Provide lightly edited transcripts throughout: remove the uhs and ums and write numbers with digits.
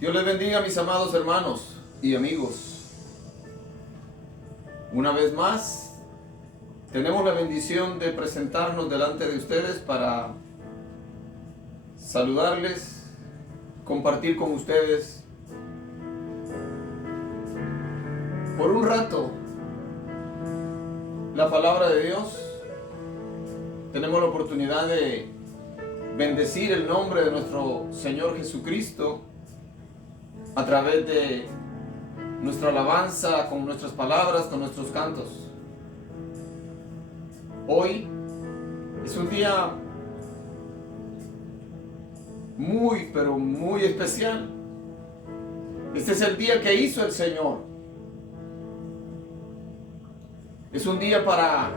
Dios les bendiga, mis amados hermanos y amigos. Una vez más, tenemos la bendición de presentarnos delante de ustedes para saludarles, compartir con ustedes por un rato la palabra de Dios. Tenemos la oportunidad de bendecir el nombre de nuestro Señor Jesucristo a través de nuestra alabanza, con nuestras palabras, con nuestros cantos. Hoy es un día muy, pero muy especial. Este es el día que hizo el Señor. Es un día para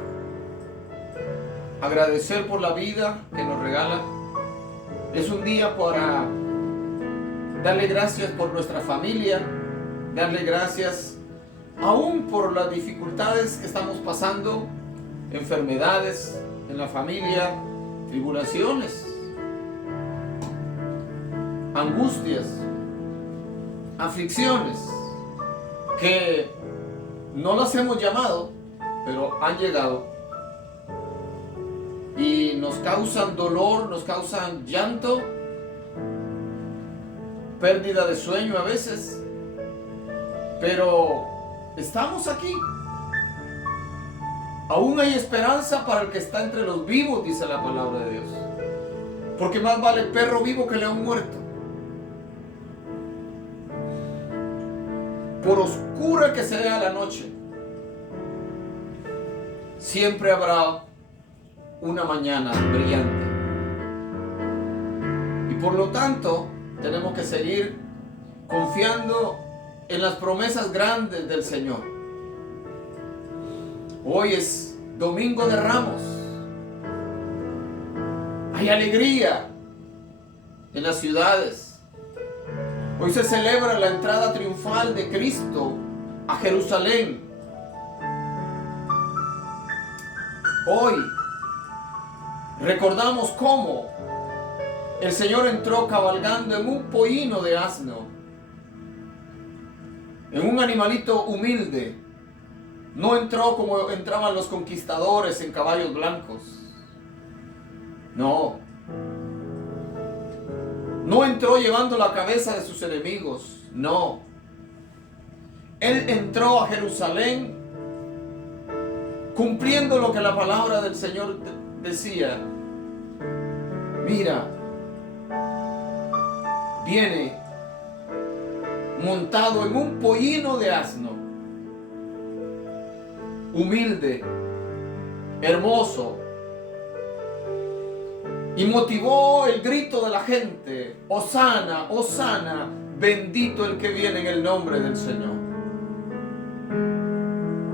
agradecer por la vida que nos regala. Es un día para darle gracias por nuestra familia, darle gracias aún por las dificultades que estamos pasando, enfermedades en la familia, tribulaciones, angustias, aflicciones que no las hemos llamado, pero han llegado y nos causan dolor, nos causan llanto, pérdida de sueño a veces, pero estamos aquí. Aún hay esperanza para el que está entre los vivos, dice la palabra de Dios, porque más vale perro vivo que león muerto. Por oscura que sea la noche, siempre habrá una mañana brillante. Y por lo tanto, tenemos que seguir confiando en las promesas grandes del Señor. Hoy es Domingo de Ramos. Hay alegría en las ciudades. Hoy se celebra la entrada triunfal de Cristo a Jerusalén. Hoy recordamos cómo el Señor entró cabalgando en un pollino de asno, en un animalito humilde. No entró como entraban los conquistadores en caballos blancos. No. No entró llevando la cabeza de sus enemigos. No. Él entró a Jerusalén cumpliendo lo que la palabra del Señor decía. Mira, viene montado en un pollino de asno, humilde, hermoso, y motivó el grito de la gente: Hosana, Hosana, bendito el que viene en el nombre del Señor.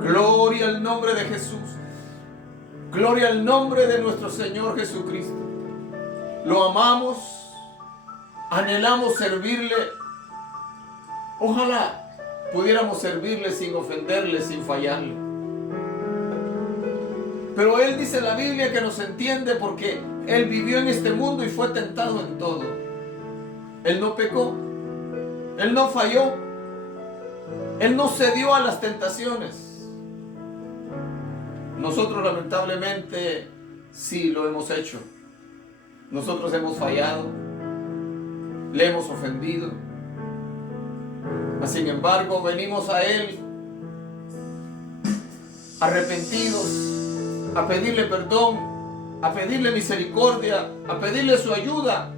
Gloria al nombre de Jesús, gloria al nombre de nuestro Señor Jesucristo. Lo amamos, anhelamos servirle. Ojalá pudiéramos servirle sin ofenderle, sin fallarle. Pero Él dice en la Biblia que nos entiende porque Él vivió en este mundo y fue tentado en todo. Él no pecó, Él no falló, Él no cedió a las tentaciones. Nosotros lamentablemente sí lo hemos hecho. Nosotros hemos fallado, le hemos ofendido. Sin embargo, venimos a Él arrepentidos, a pedirle perdón, a pedirle misericordia, a pedirle su ayuda,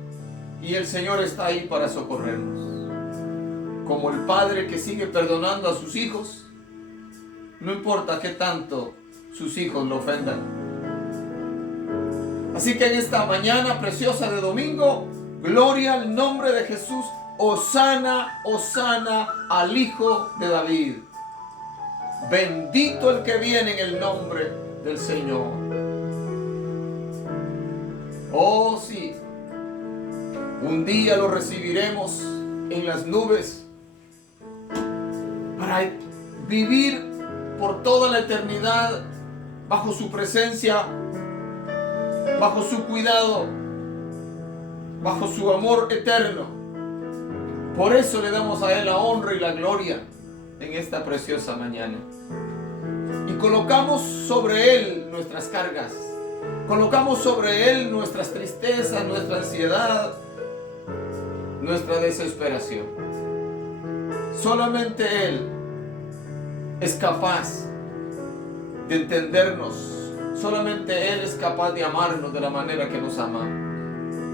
y el Señor está ahí para socorrernos. Como el padre que sigue perdonando a sus hijos, no importa qué tanto sus hijos lo ofendan. Así que en esta mañana preciosa de domingo, gloria al nombre de Jesús. Hosana, Hosana al Hijo de David. Bendito el que viene en el nombre del Señor. Oh sí, un día lo recibiremos en las nubes para vivir por toda la eternidad bajo su presencia, bajo su cuidado, bajo su amor eterno. Por eso le damos a Él la honra y la gloria en esta preciosa mañana. Y colocamos sobre Él nuestras cargas. Colocamos sobre Él nuestras tristezas, nuestra ansiedad, nuestra desesperación. Solamente Él es capaz de entendernos. Solamente Él es capaz de amarnos de la manera que nos ama.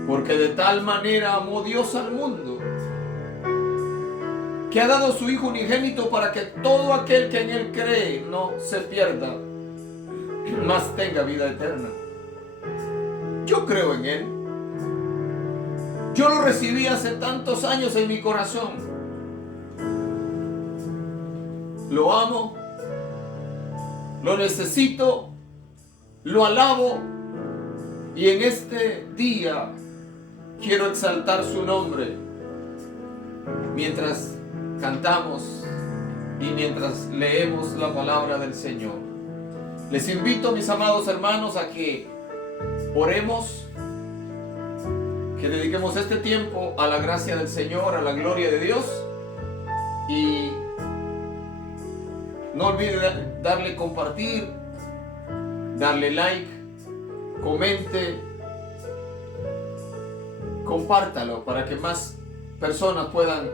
Porque de tal manera amó Dios al mundo, que ha dado a su Hijo unigénito para que todo aquel que en Él cree no se pierda, mas tenga vida eterna. Yo creo en Él. Yo lo recibí hace tantos años en mi corazón. Lo amo, lo necesito, lo alabo, y en este día quiero exaltar su nombre mientras cantamos y mientras leemos la palabra del Señor. Les invito, mis amados hermanos, a que oremos, que dediquemos este tiempo a la gracia del Señor, a la gloria de Dios, y no olvide darle compartir, darle like, comente, compártalo para que más personas puedan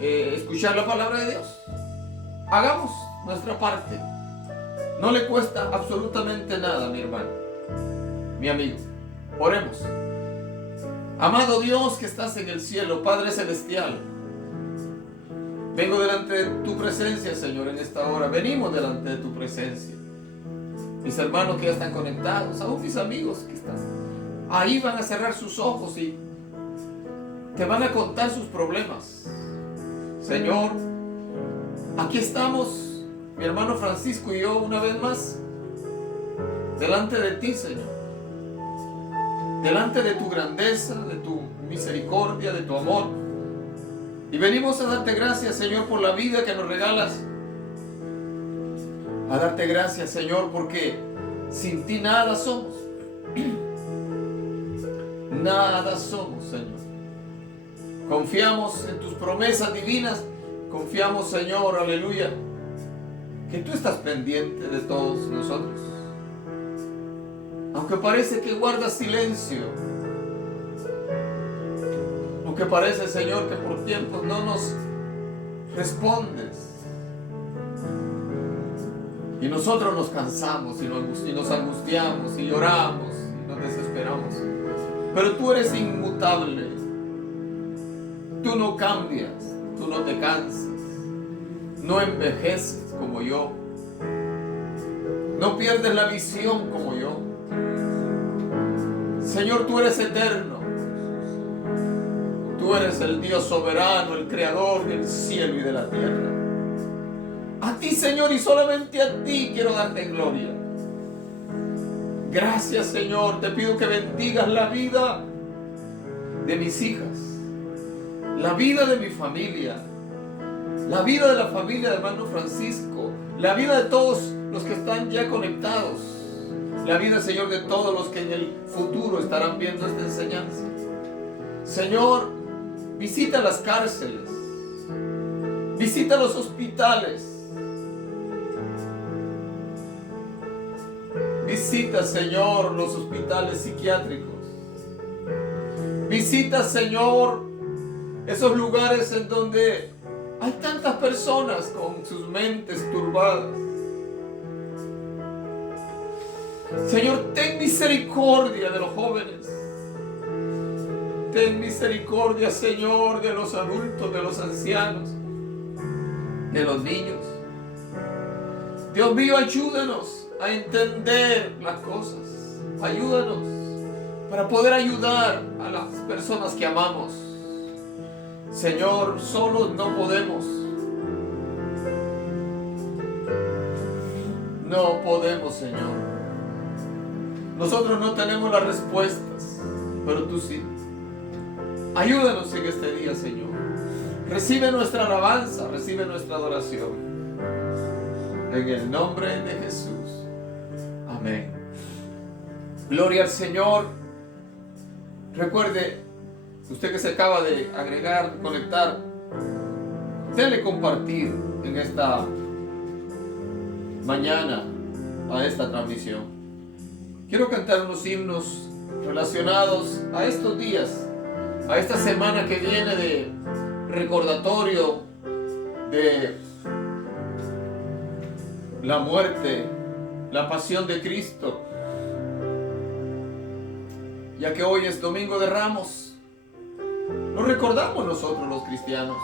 escuchar la palabra de Dios. Hagamos nuestra parte. No le cuesta absolutamente nada, mi hermano, mi amigo. Oremos. Amado Dios que estás en el cielo, Padre Celestial, vengo delante de tu presencia, Señor, en esta hora. Venimos delante de tu presencia. Mis hermanos que ya están conectados, aún mis amigos que están ahí, van a cerrar sus ojos y te van a contar sus problemas. Señor, aquí estamos, mi hermano Francisco y yo, una vez más, delante de ti, Señor. Delante de tu grandeza, de tu misericordia, de tu amor. Y venimos a darte gracias, Señor, por la vida que nos regalas. A darte gracias, Señor, porque sin ti nada somos. Nada somos, Señor. Confiamos en tus promesas divinas. Confiamos, Señor, aleluya, que tú estás pendiente de todos nosotros. Aunque parece que guardas silencio, aunque parece, Señor, que por tiempos no nos respondes, y nosotros nos cansamos y nos angustiamos y lloramos y nos desesperamos, pero tú eres inmutable. Tú no cambias, tú no te cansas, no envejeces como yo, no pierdes la visión como yo. Señor, tú eres eterno. Tú eres el Dios soberano, el creador del cielo y de la tierra. A ti, Señor, y solamente a ti quiero darte gloria. Gracias, Señor. Te pido que bendigas la vida de mis hijas, la vida de mi familia, la vida de la familia de hermano Francisco, la vida de todos los que están ya conectados, la vida, Señor, de todos los que en el futuro estarán viendo esta enseñanza. Señor, visita las cárceles, visita los hospitales, visita, Señor, los hospitales psiquiátricos, visita, Señor, esos lugares en donde hay tantas personas con sus mentes turbadas. Señor, ten misericordia de los jóvenes. Ten misericordia, Señor, de los adultos, de los ancianos, de los niños. Dios mío, ayúdanos a entender las cosas. Ayúdanos para poder ayudar a las personas que amamos. Señor, solos no podemos. No podemos, Señor. Nosotros no tenemos las respuestas, pero tú sí. Ayúdanos en este día, Señor. Recibe nuestra alabanza, recibe nuestra adoración. En el nombre de Jesús. Amén. Gloria al Señor. Recuerde, usted que se acaba de agregar, conectar, Dele compartir en esta mañana a esta transmisión. Quiero cantar unos himnos relacionados a estos días, a esta semana que viene de recordatorio de la muerte, la pasión de Cristo, ya que hoy es Domingo de Ramos. Lo recordamos nosotros los cristianos.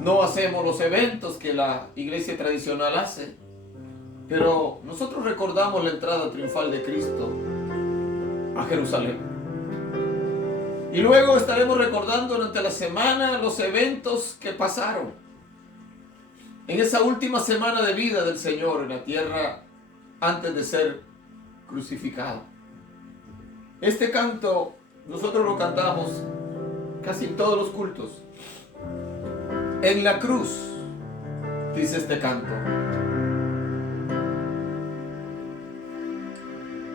No hacemos los eventos que la iglesia tradicional hace, pero nosotros recordamos la entrada triunfal de Cristo a Jerusalén. Y luego estaremos recordando durante la semana los eventos que pasaron en esa última semana de vida del Señor en la tierra antes de ser crucificado. Este canto nosotros lo cantamos casi en todos los cultos. En la cruz, dice este canto.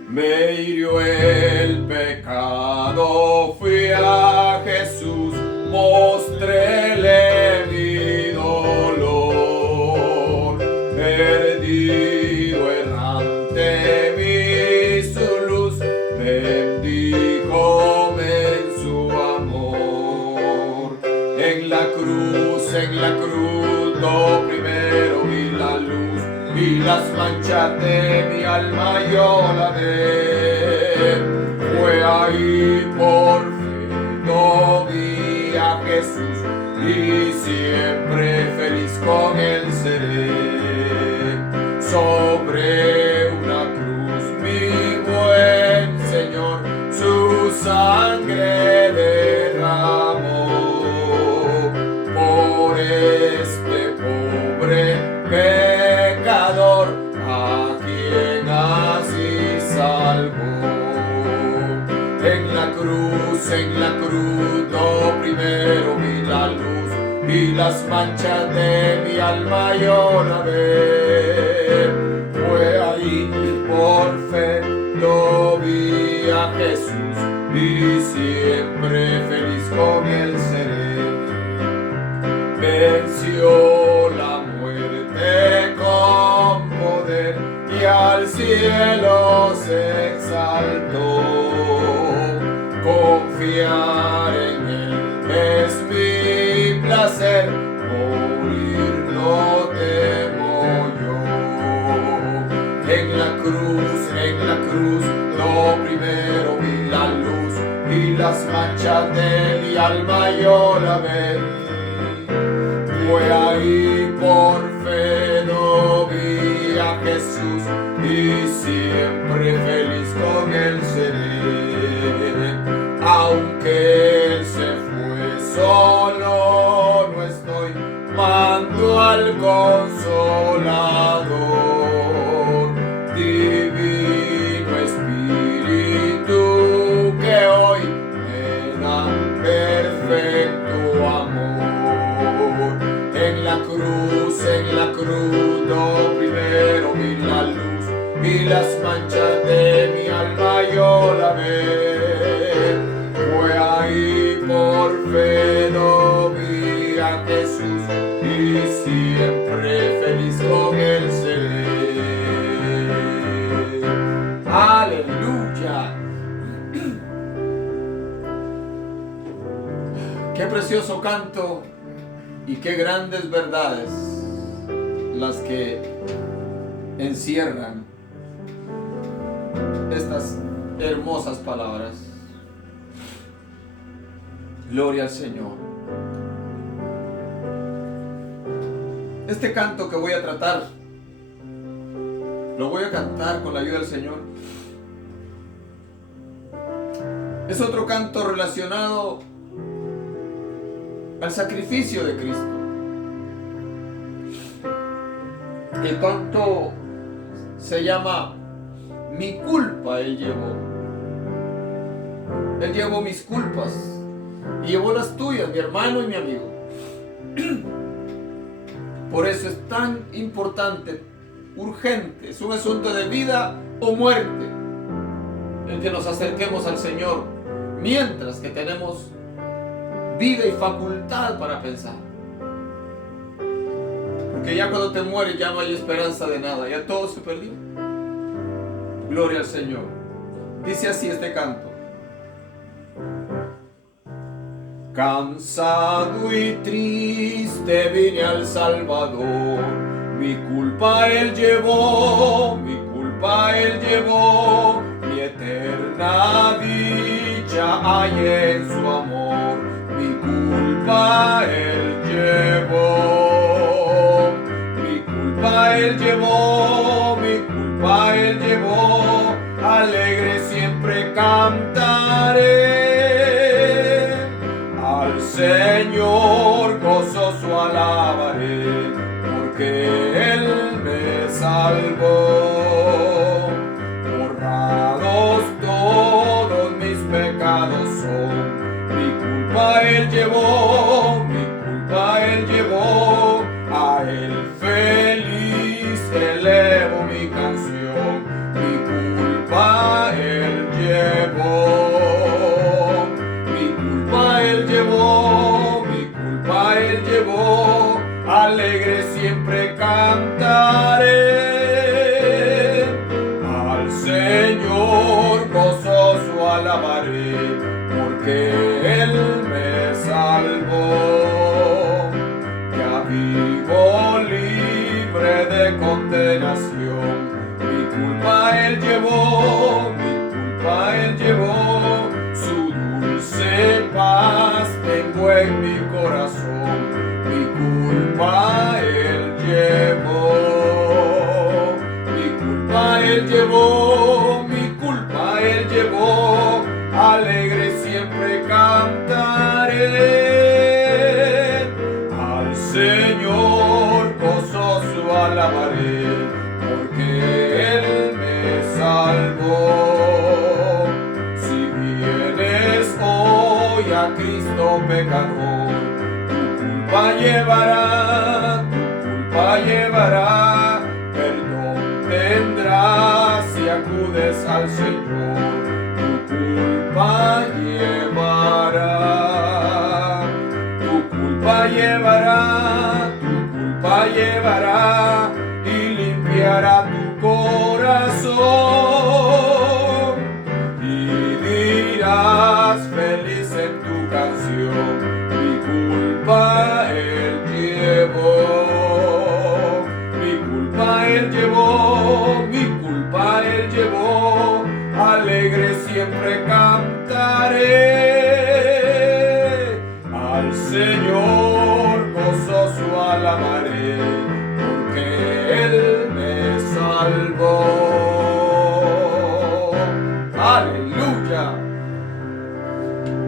Me hirió el pecado, fui a Jesús, mostréle mi dolor. Perdido, errante, vi su luz, bendíjome en su amor. En la cruz, lo primero vi la luz y las manchas de mi alma yo la ve. Fue ahí por fin lo vi a Jesús y siempre feliz con él seré. Sobre una cruz mi buen Señor su sangre derramó. Por este pobre pecador a quien así salvó. En la cruz, lo primero vi la luz y las manchas de mi alma yo la ve. Fue ahí por fe lo vi a Jesús y siempre feliz con él seré. Venció la muerte con poder y al cielo se exaltó. Confiar en él es mi placer, morir no temo yo. En la cruz, lo primero vi la luz y las manchas de mi alma yo la ve. Fue ahí por fe lo vi a Jesús y siempre feliz con él seré. Aunque él se fue, solo no estoy, mando al Consolador. Divino Espíritu que hoy me da perfecto amor. En la cruz, lo primero vi la luz y las manchas de mi alma yo la ve. Fue ahí por fe lo vi a Jesús y siempre feliz con él seré. Aleluya. Qué precioso canto. Y qué grandes verdades las que encierran estas hermosas palabras. Gloria al Señor. Este canto que voy a tratar, lo voy a cantar con la ayuda del Señor. Es otro canto relacionado al sacrificio de Cristo. El canto se llama Mi culpa Él llevó. Él llevó mis culpas y llevó las tuyas, mi hermano y mi amigo. Por eso es tan importante, urgente, es un asunto de vida o muerte el que nos acerquemos al Señor mientras que tenemos vida y facultad para pensar. Porque ya cuando te mueres ya no hay esperanza de nada, ya todo se perdió. Gloria al Señor. Dice así este canto. Cansado y triste vine al Salvador, mi culpa Él llevó, mi culpa Él llevó, mi eterna dicha hay en su amor, mi culpa Él llevó, mi culpa Él llevó, mi culpa Él llevó, alegre siempre cantaré. Al Señor gozoso alabaré, porque Él me salvó. Borrados todos mis pecados son, mi culpa Él llevó, mi culpa Él llevó. A Él feliz elevo mi canción, mi culpa Él llevó. Él llevó, mi culpa Él llevó, alegre siempre cantaré. Al Señor gozoso alabaré, porque Él me salvó. Ya vivo libre de condenación, mi culpa Él llevó, mi culpa Él llevó. Paz tengo en mi corazón, mi culpa Él llevó, mi culpa Él llevó, mi culpa Él llevó, alegre siempre cantaré. Al Señor gozoso alabaré, porque Él me salvó. A Cristo pecador, tu culpa llevará, perdón tendrás si acudes al Señor, tu culpa llevará, tu culpa llevará y limpiará tu corazón y dirás feliz en tu canción, mi culpa Él llevó, mi culpa Él llevó, mi culpa Él llevó, alegre siempre cantaré. Al Señor gozoso alabaré, porque Él me salvó. Aleluya.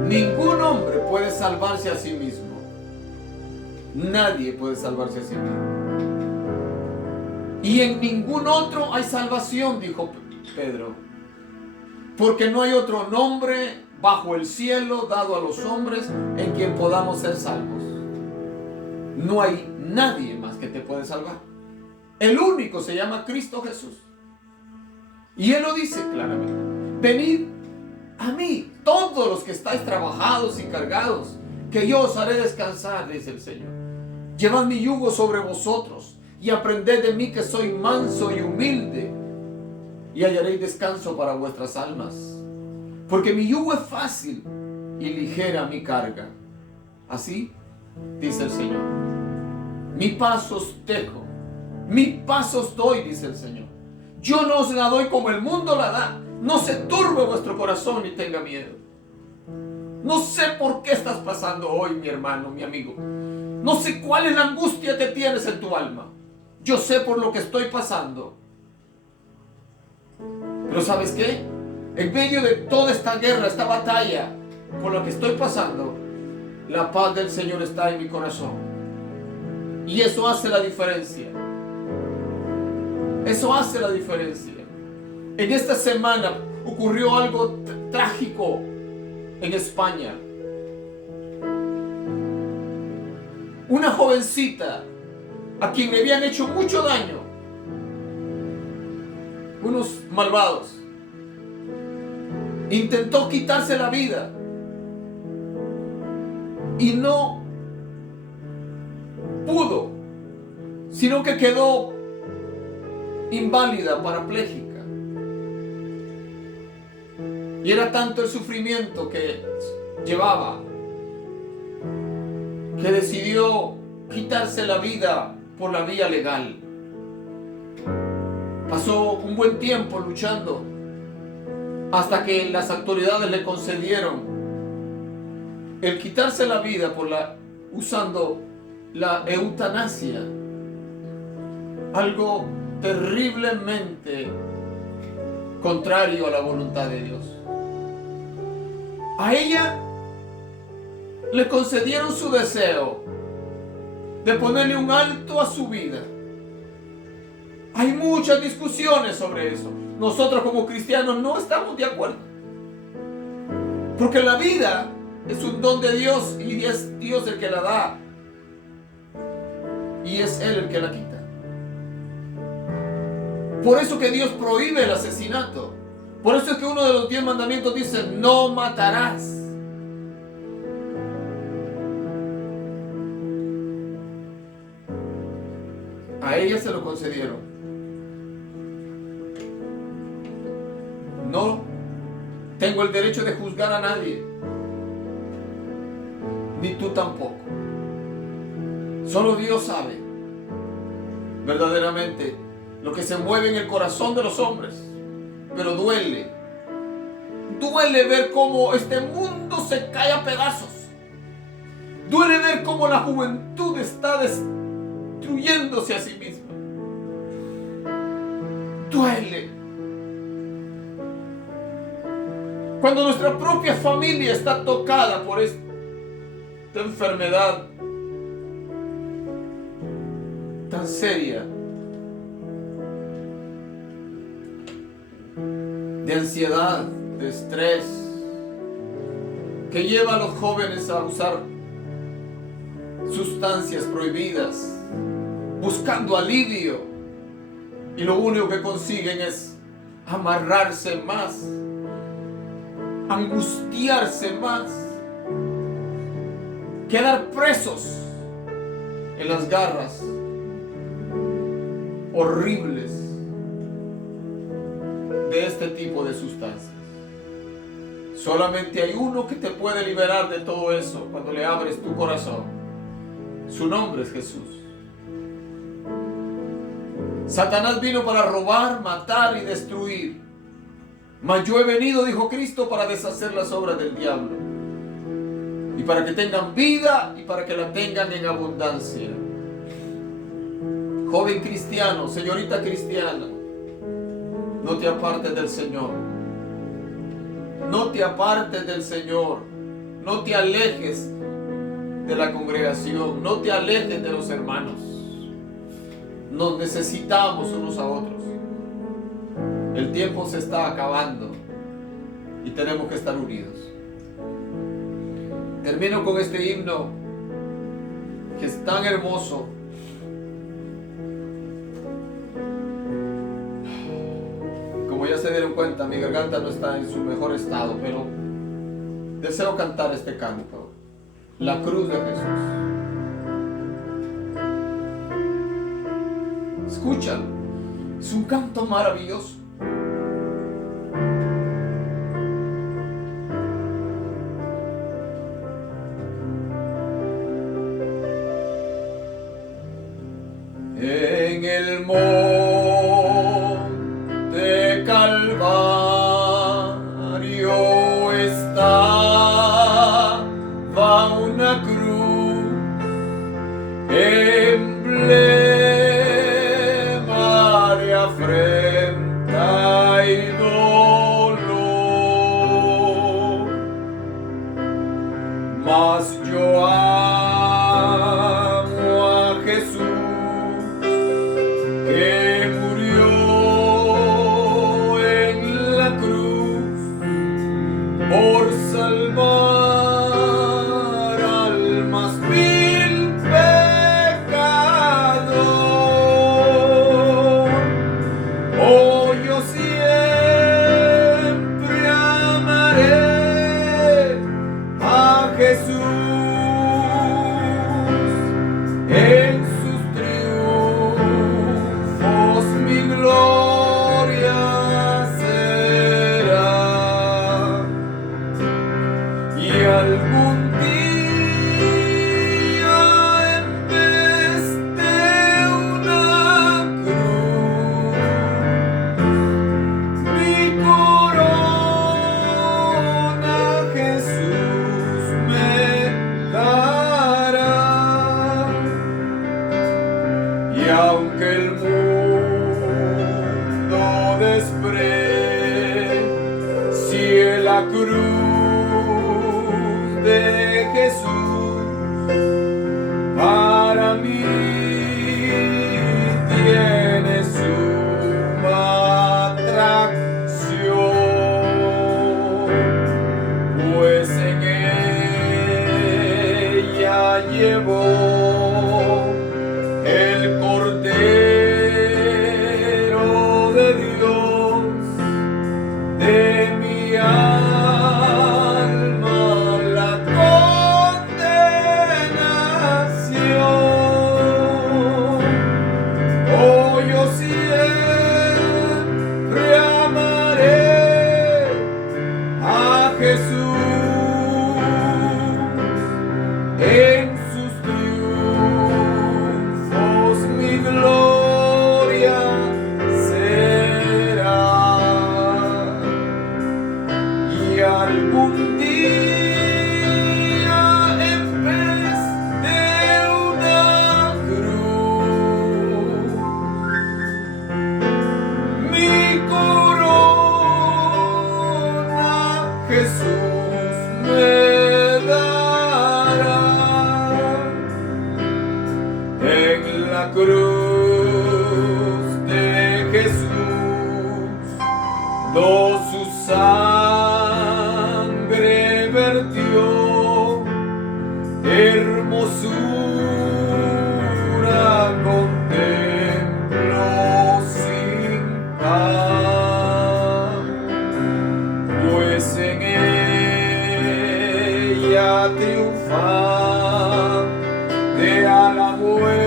Ningún hombre puede salvarse a sí mismo. Nadie puede salvarse a sí mismo. Y en ningún otro hay salvación, dijo Pedro. Porque no hay otro nombre bajo el cielo dado a los hombres en quien podamos ser salvos. No hay nadie más que te puede salvar. El único se llama Cristo Jesús. Y Él lo dice claramente. Venid a mí, todos los que estáis trabajados y cargados, que yo os haré descansar, dice el Señor. Llevad mi yugo sobre vosotros y aprended de mí, que soy manso y humilde, y hallaréis descanso para vuestras almas. Porque mi yugo es fácil y ligera mi carga. Así dice el Señor. Mi paz os dejo, mi paz os doy, dice el Señor. Yo no os la doy como el mundo la da. No se turbe vuestro corazón ni tenga miedo. No sé por qué estás pasando hoy, mi hermano, mi amigo. No sé cuál es la angustia que tienes en tu alma. Yo sé por lo que estoy pasando. Pero ¿sabes qué? En medio de toda esta guerra, esta batalla por la que estoy pasando, la paz del Señor está en mi corazón. Y eso hace la diferencia. Eso hace la diferencia. En esta semana ocurrió algo trágico en España. Una jovencita a quien le habían hecho mucho daño unos malvados intentó quitarse la vida y no pudo, sino que quedó inválida, parapléjica. Y era tanto el sufrimiento que llevaba que decidió quitarse la vida por la vía legal. Pasó un buen tiempo luchando hasta que las autoridades le concedieron el quitarse la vida usando la eutanasia, algo terriblemente contrario a la voluntad de Dios. A ella le concedieron su deseo de ponerle un alto a su vida. Hay muchas discusiones sobre eso. Nosotros como cristianos no estamos de acuerdo, porque la vida es un don de Dios y es Dios el que la da y es Él el que la quita. Por eso que Dios prohíbe el asesinato. Por eso es que uno de los 10 mandamientos dice: no matarás. A ella se lo concedieron. No tengo el derecho de juzgar a nadie, ni tú tampoco. Solo Dios sabe verdaderamente lo que se mueve en el corazón de los hombres. Pero duele ver cómo este mundo se cae a pedazos. Duele ver cómo la juventud está destruyéndose a sí misma. Duele cuando nuestra propia familia está tocada por esta enfermedad tan seria de ansiedad, de estrés, que lleva a los jóvenes a usar sustancias prohibidas, buscando alivio, y lo único que consiguen es amarrarse más, angustiarse más, quedar presos en las garras horribles de este tipo de sustancias. Solamente hay uno que te puede liberar de todo eso cuando le abres tu corazón. Su nombre es Jesús. Satanás vino para robar, matar y destruir. Mas yo he venido, dijo Cristo, para deshacer las obras del diablo, y para que tengan vida y para que la tengan en abundancia. Joven cristiano, señorita cristiana, no te apartes del Señor. No te apartes del Señor. No te alejes de la congregación. No te alejes de los hermanos. Nos necesitamos unos a otros. El tiempo se está acabando y tenemos que estar unidos. Termino con este himno que es tan hermoso. Como ya se dieron cuenta, mi garganta no está en su mejor estado, pero deseo cantar este canto, La Cruz de Jesús. Escúchalo, es un canto maravilloso. En el monte Calvario estaba una cruz, emblema de afrenta y dolor. Mas yo amo a Jesús, que la cruz de Jesús para mí tiene suma atracción, pues en ella llevó el Cordero de Dios de mi alma la condenación. Oh, yo siempre amaré a Jesús en sus triunfos, mi gloria será. Y algún día en vez de una cruz, mi corona Jesús me dará. En la cruz de Jesús, su sangre vertió, hermosura contemplo sin par, pues en ella triunfante a la muerte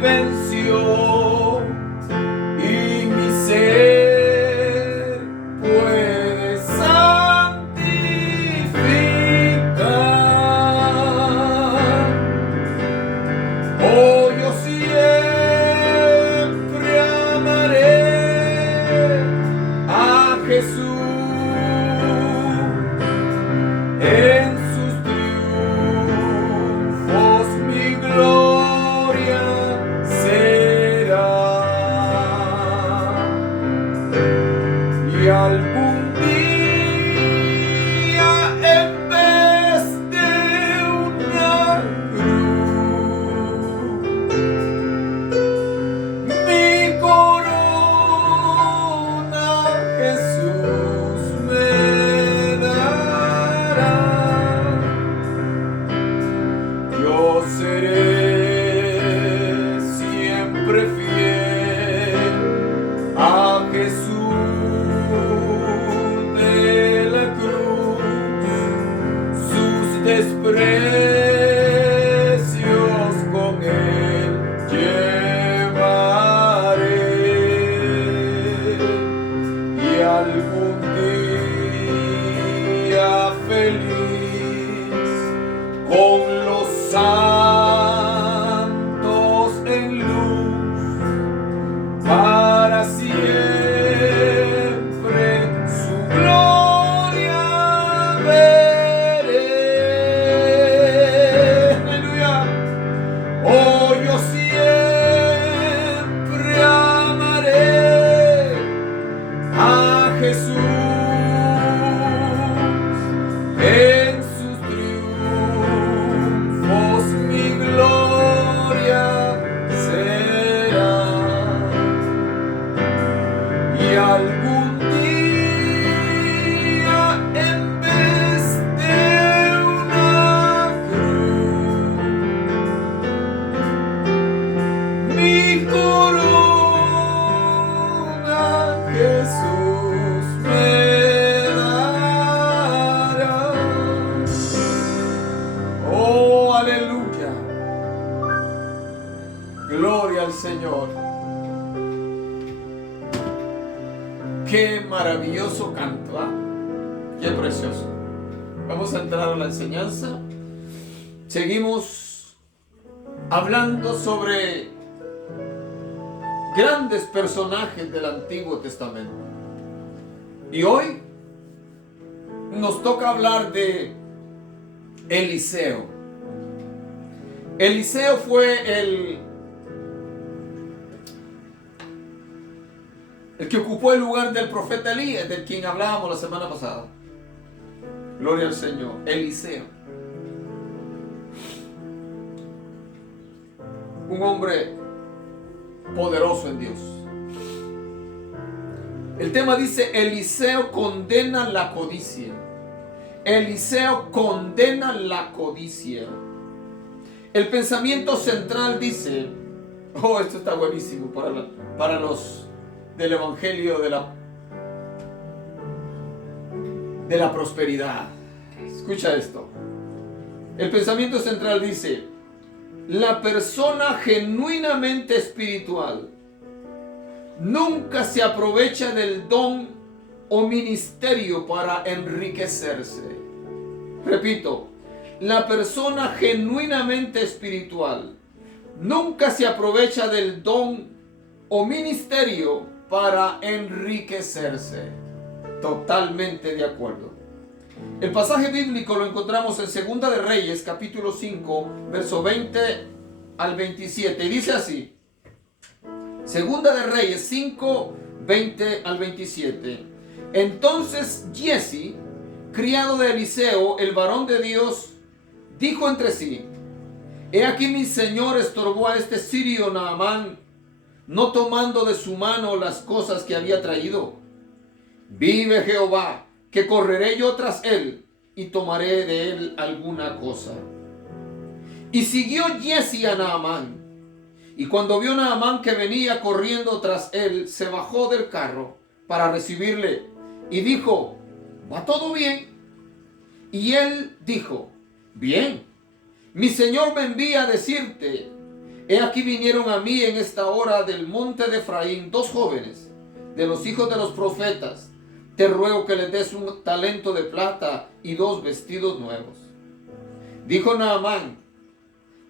venció, y mi ser puede santificar. Oh, yo siempre amaré a Jesús en sus triunfos, mi gloria será. Y algún día en vez de una cruz, mi corona Jesús me dará. Yo seré siempre fiel a Jesús de la cruz, sus desprecios con él llevaré, y algún día feliz con los santos en luz para siempre su gloria veré. Aleluya. Oh, yo siempre amaré a Jesús en sus triunfos, mi gloria será. Y algún día en vez de una cruz, mi corona Jesús me dará. Oh, aleluya. Gloria al Señor. Qué maravilloso canto, ¿ah? Qué precioso. Vamos a entrar a la enseñanza. Seguimos hablando sobre grandes personajes del Antiguo Testamento. Y hoy nos toca hablar de Eliseo. Eliseo fue el que ocupó el lugar del profeta Elías, del quien hablábamos la semana pasada. Gloria al Señor. Eliseo. Un hombre poderoso en Dios. El tema dice: Eliseo condena la codicia. Eliseo condena la codicia. El pensamiento central dice, oh, esto está buenísimo para los del evangelio de la prosperidad. Escucha esto. El pensamiento central dice: la persona genuinamente espiritual nunca se aprovecha del don o ministerio para enriquecerse. Repito, la persona genuinamente espiritual nunca se aprovecha del don o ministerio para enriquecerse. Totalmente de acuerdo. El pasaje bíblico lo encontramos en 2 de Reyes, capítulo 5, verso 20 al 27. Y dice así: 2 de Reyes 5, 20 al 27. Entonces Giesi, criado de Eliseo, el varón de Dios, dijo entre sí: he aquí mi señor estorbó a este sirio Naamán, no tomando de su mano las cosas que había traído. Vive Jehová, que correré yo tras él y tomaré de él alguna cosa. Y siguió Giesi a Naamán. Y cuando vio Naamán que venía corriendo tras él, se bajó del carro para recibirle y dijo: ¿va todo bien? Y él dijo: bien, mi señor me envía a decirte: he aquí vinieron a mí en esta hora del monte de Efraín 2 jóvenes de los hijos de los profetas. Te ruego que les des un talento de plata y 2 vestidos nuevos. Dijo Naamán: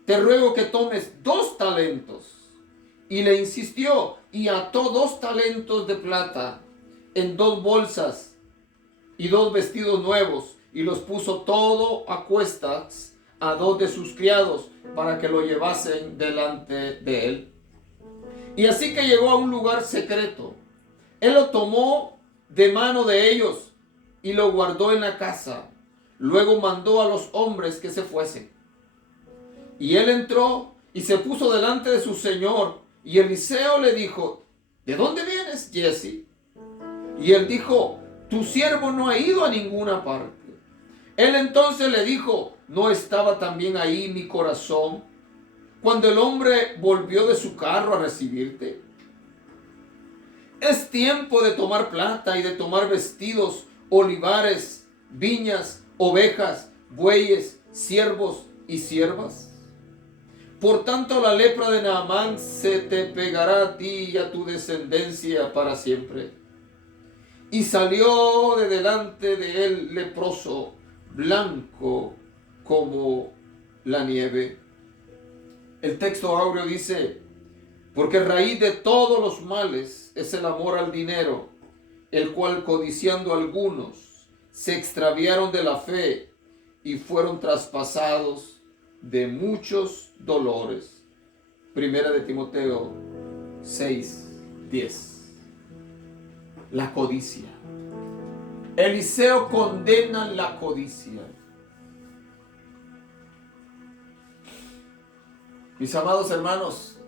te ruego que tomes 2 talentos. Y le insistió, y ató 2 talentos de plata en 2 bolsas y 2 vestidos nuevos, y los puso todo a cuestas a 2 de sus criados para que lo llevasen delante de él. Y así que llegó a un lugar secreto, él lo tomó de mano de ellos y lo guardó en la casa. Luego mandó a los hombres que se fuesen. Y él entró y se puso delante de su señor. Y Eliseo le dijo: ¿de dónde vienes, Giesi? Y él dijo: tu siervo no ha ido a ninguna parte. Él entonces le dijo: ¿no estaba también ahí mi corazón cuando el hombre volvió de su carro a recibirte? Es tiempo de tomar plata y de tomar vestidos, olivares, viñas, ovejas, bueyes, siervos y siervas. Por tanto, la lepra de Naamán se te pegará a ti y a tu descendencia para siempre. Y salió de delante de él leproso, blanco como la nieve. El texto áureo dice: porque raíz de todos los males es el amor al dinero, el cual codiciando algunos se extraviaron de la fe y fueron traspasados de muchos dolores. Primera de Timoteo 6:10. La codicia. Eliseo condena la codicia. Mis amados hermanos,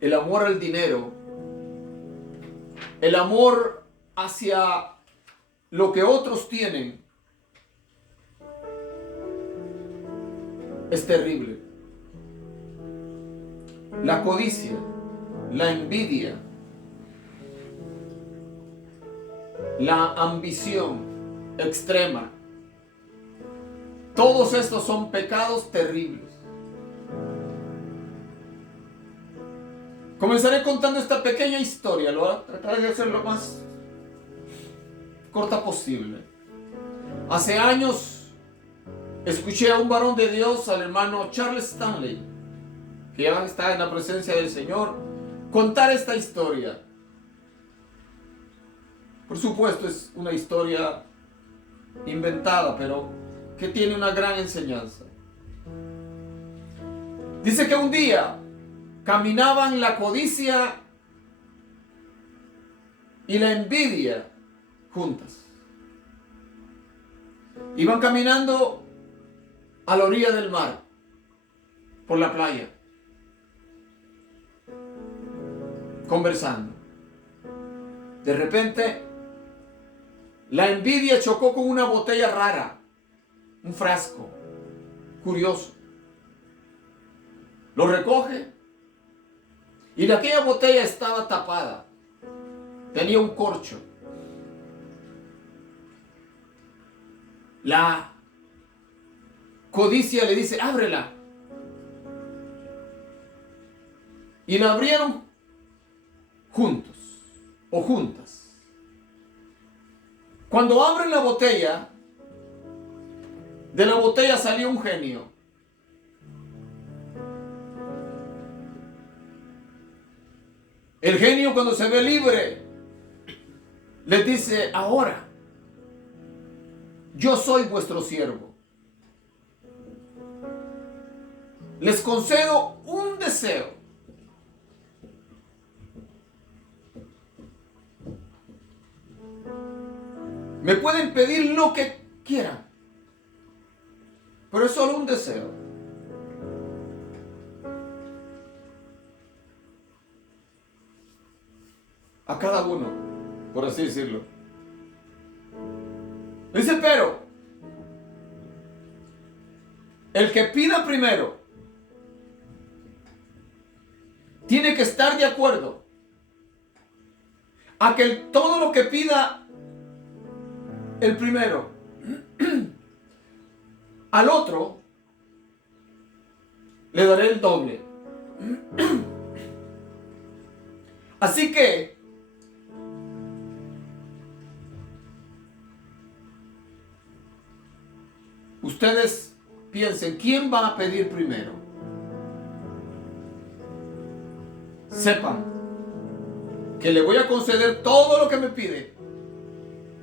el amor al dinero, el amor hacia lo que otros tienen, es terrible. La codicia, la envidia, la ambición extrema, todos estos son pecados terribles. Comenzaré contando esta pequeña historia, lo voy a tratar de hacer lo más corta posible. Hace años escuché a un varón de Dios, al hermano Charles Stanley, que ya está en la presencia del Señor, contar esta historia. Por supuesto, es una historia inventada, pero que tiene una gran enseñanza. Dice que un día caminaban la codicia y la envidia juntas. Iban caminando a la orilla del mar, por la playa, conversando. De repente, la envidia chocó con una botella rara, un frasco, curioso. Lo recoge y aquella botella estaba tapada. Tenía un corcho. La codicia le dice, ábrela. Y la abrieron juntos o juntas. Cuando abren la botella, de la botella salió un genio. El genio, cuando se ve libre, les dice, ahora yo soy vuestro siervo. Les concedo un deseo. Me pueden pedir lo que quieran, pero es solo un deseo. A cada uno, por así decirlo. Dice, pero el que pida primero tiene que estar de acuerdo a que todo lo que pida el primero al otro le daré el doble. Así que ustedes piensen, ¿quién va a pedir primero? Sepan que le voy a conceder todo lo que me pide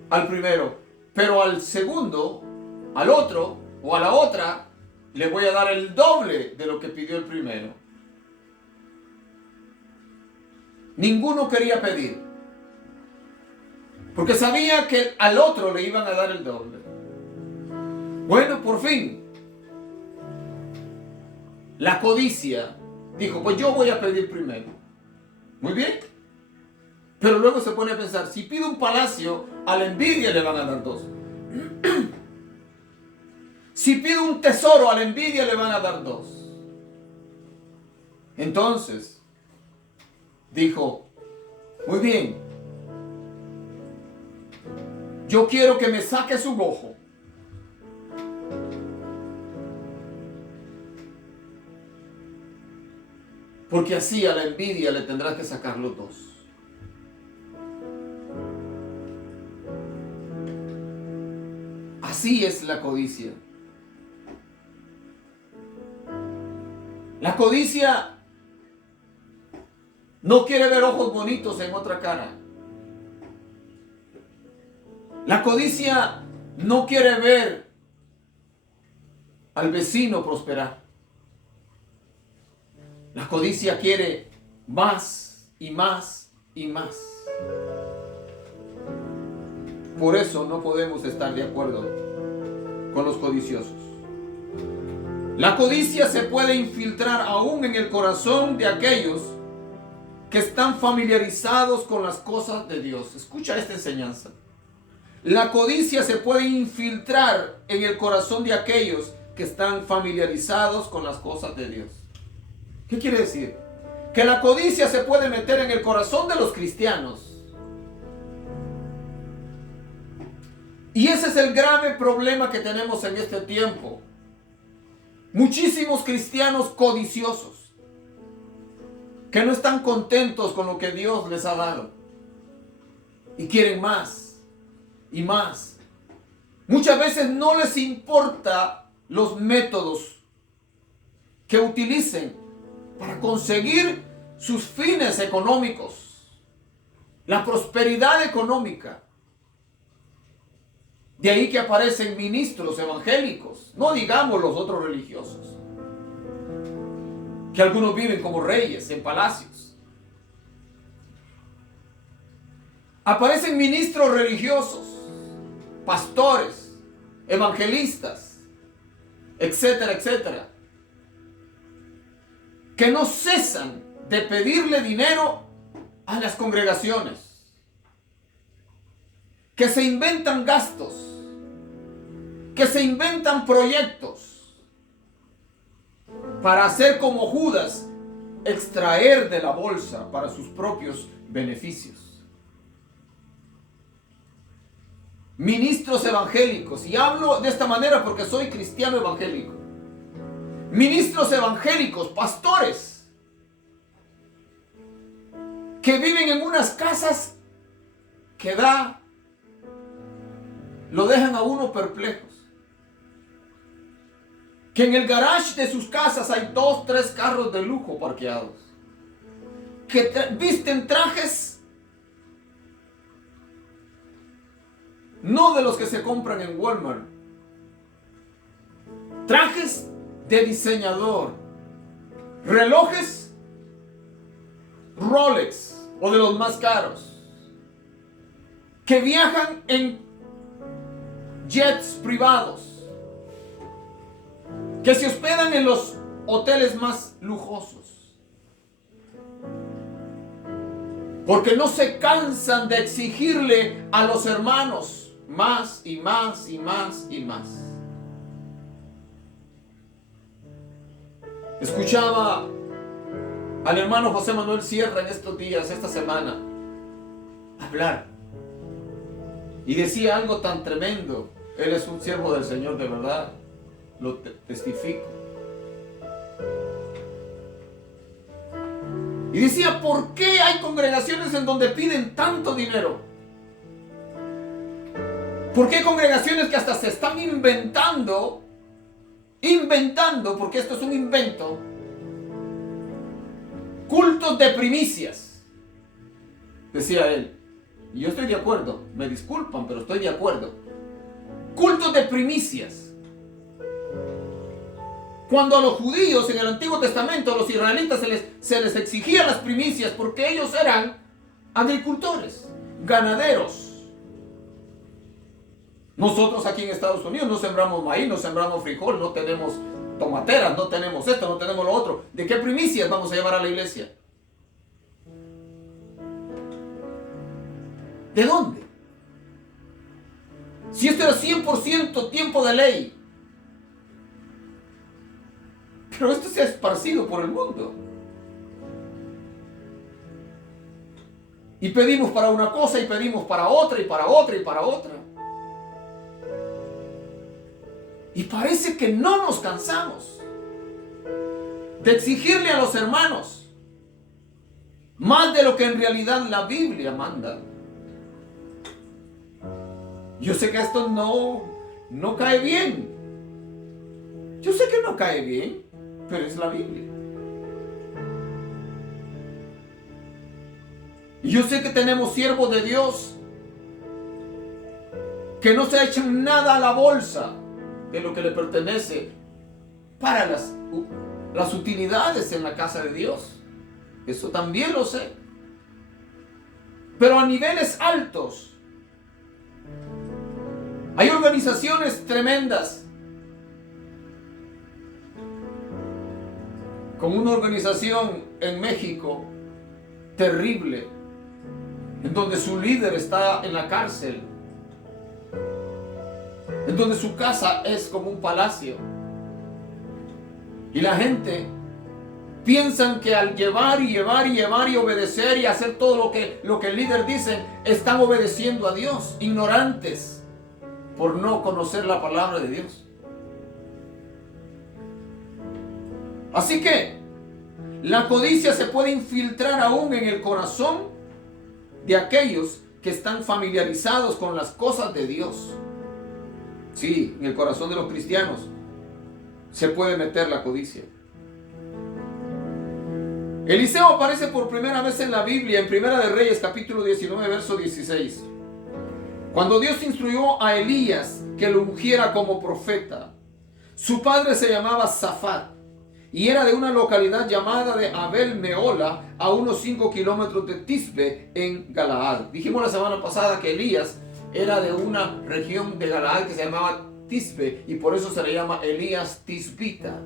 al primero, pero al segundo, al otro o a la otra, le voy a dar el doble de lo que pidió el primero. Ninguno quería pedir, porque sabía que al otro le iban a dar el doble. Bueno, por fin, la codicia dijo, pues yo voy a pedir primero. Muy bien. Pero luego se pone a pensar, si pido un palacio, a la envidia le van a dar 2. Si pido un tesoro, a la envidia le van a dar 2. Entonces, dijo, muy bien, yo quiero que me saque su gojo. Porque así a la envidia le tendrás que sacar los 2. Así es la codicia. La codicia no quiere ver ojos bonitos en otra cara. La codicia no quiere ver al vecino prosperar. La codicia quiere más y más y más. Por eso no podemos estar de acuerdo con los codiciosos. La codicia se puede infiltrar aún en el corazón de aquellos que están familiarizados con las cosas de Dios. Escucha esta enseñanza. La codicia se puede infiltrar en el corazón de aquellos que están familiarizados con las cosas de Dios. ¿Qué quiere decir? Que la codicia se puede meter en el corazón de los cristianos. Y ese es el grave problema que tenemos en este tiempo. Muchísimos cristianos codiciosos que no están contentos con lo que Dios les ha dado y quieren más y más. Muchas veces no les importa los métodos que utilicen para conseguir sus fines económicos, la prosperidad económica. De ahí que aparecen ministros evangélicos, no digamos los otros religiosos, que algunos viven como reyes en palacios. Aparecen ministros religiosos, pastores, evangelistas, etcétera, etcétera, que no cesan de pedirle dinero a las congregaciones, que se inventan gastos, que se inventan proyectos para hacer como Judas, extraer de la bolsa para sus propios beneficios. Ministros evangélicos, y hablo de esta manera porque soy cristiano evangélico. Ministros evangélicos, pastores, que viven en unas casas que lo dejan a uno perplejos. Que en el garage de sus casas hay 2, 3 carros de lujo parqueados. Que visten trajes no de los que se compran en Walmart. Trajes de diseñador. Relojes Rolex o de los más caros. Que viajan en jets privados. Que se hospedan en los hoteles más lujosos. Porque no se cansan de exigirle a los hermanos más y más y más y más. Escuchaba al hermano José Manuel Sierra en estos días, esta semana, hablar. Y decía algo tan tremendo. Él es un siervo del Señor de verdad. Lo testifico. Y decía, ¿por qué hay congregaciones en donde piden tanto dinero? ¿Por qué hay congregaciones que hasta se están inventando, porque esto es un invento, cultos de primicias? Decía él. Y yo estoy de acuerdo. Me disculpan, pero estoy de acuerdo. Cultos de primicias. Cuando a los judíos en el Antiguo Testamento, a los israelitas se les exigían las primicias porque ellos eran agricultores, ganaderos. Nosotros aquí en Estados Unidos no sembramos maíz, no sembramos frijol, no tenemos tomateras, no tenemos esto, no tenemos lo otro. ¿De qué primicias vamos a llevar a la iglesia? ¿De dónde? Si esto era 100% tiempo de ley. Pero esto se ha esparcido por el mundo. Y pedimos para una cosa y pedimos para otra y para otra y para otra. Y parece que no nos cansamos de exigirle a los hermanos más de lo que en realidad la Biblia manda. Yo sé que esto no cae bien. Yo sé que no cae bien. Pero es la Biblia. Y yo sé que tenemos siervos de Dios que no se echan nada a la bolsa de lo que le pertenece para las utilidades en la casa de Dios. Eso también lo sé. Pero a niveles altos hay organizaciones tremendas. Como una organización en México terrible, en donde su líder está en la cárcel, en donde su casa es como un palacio, y la gente piensan que al llevar y obedecer y hacer todo lo que el líder dice, están obedeciendo a Dios, ignorantes por no conocer la palabra de Dios. Así que la codicia se puede infiltrar aún en el corazón de aquellos que están familiarizados con las cosas de Dios. Sí, en el corazón de los cristianos se puede meter la codicia. Eliseo aparece por primera vez en la Biblia en Primera de Reyes, capítulo 19, verso 16. Cuando Dios instruyó a Elías que lo ungiera como profeta, su padre se llamaba Safat. y era de una localidad llamada de Abel Meola, a unos 5 kilómetros de Tisbe en Galaad. Dijimos la semana pasada que Elías era de una región de Galaad que se llamaba Tisbe, y por eso se le llama Elías Tisbita.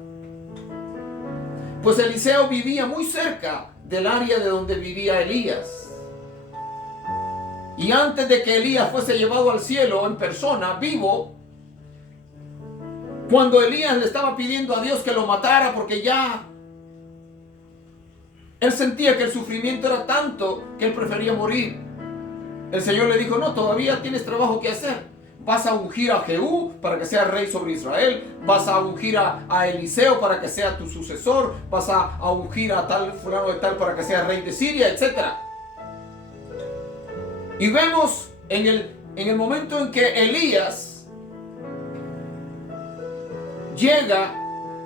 Pues Eliseo vivía muy cerca del área de donde vivía Elías. Y antes de que Elías fuese llevado al cielo en persona, vivo, cuando Elías le estaba pidiendo a Dios que lo matara porque ya él sentía que el sufrimiento era tanto que él prefería morir, el Señor le dijo: no, todavía tienes trabajo que hacer. Vas a ungir a Jehú para que sea rey sobre Israel. Vas a ungir a Eliseo para que sea tu sucesor. Vas a ungir a tal fulano de tal para que sea rey de Siria, etc. Y vemos en el momento en que Elías llega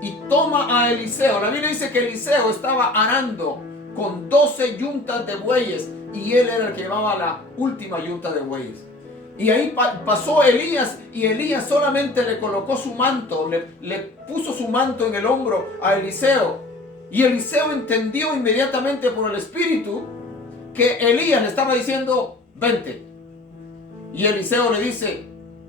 y toma a Eliseo. La Biblia dice que Eliseo estaba arando con 12 yuntas de bueyes, y él era el que llevaba la última yunta de bueyes. Y ahí pasó Elías, y Elías solamente le colocó su manto, le puso su manto en el hombro a Eliseo. Y Eliseo entendió inmediatamente por el Espíritu que Elías le estaba diciendo: vente. Y Eliseo le dice: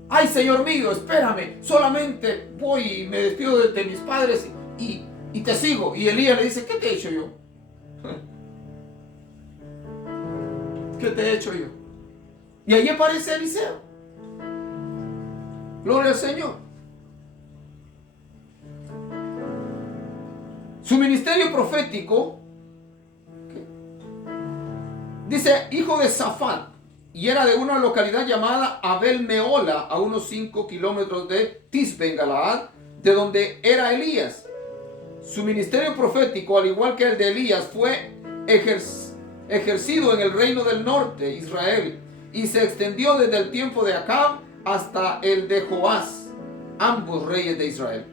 ay, Señor mío, espérame, solamente voy y me despido de mis padres y te sigo. Y Elías le dice: ¿qué te he hecho yo? ¿Qué te he hecho yo? Y ahí aparece Eliseo. Gloria al Señor. Su ministerio profético, dice, hijo de Safat, y era de una localidad llamada Abel Meola, a unos 5 kilómetros de Tisbe en Galaad, de donde era Elías. Su ministerio profético, al igual que el de Elías, fue ejercido en el reino del norte, Israel, y se extendió desde el tiempo de Acab hasta el de Joás, ambos reyes de Israel.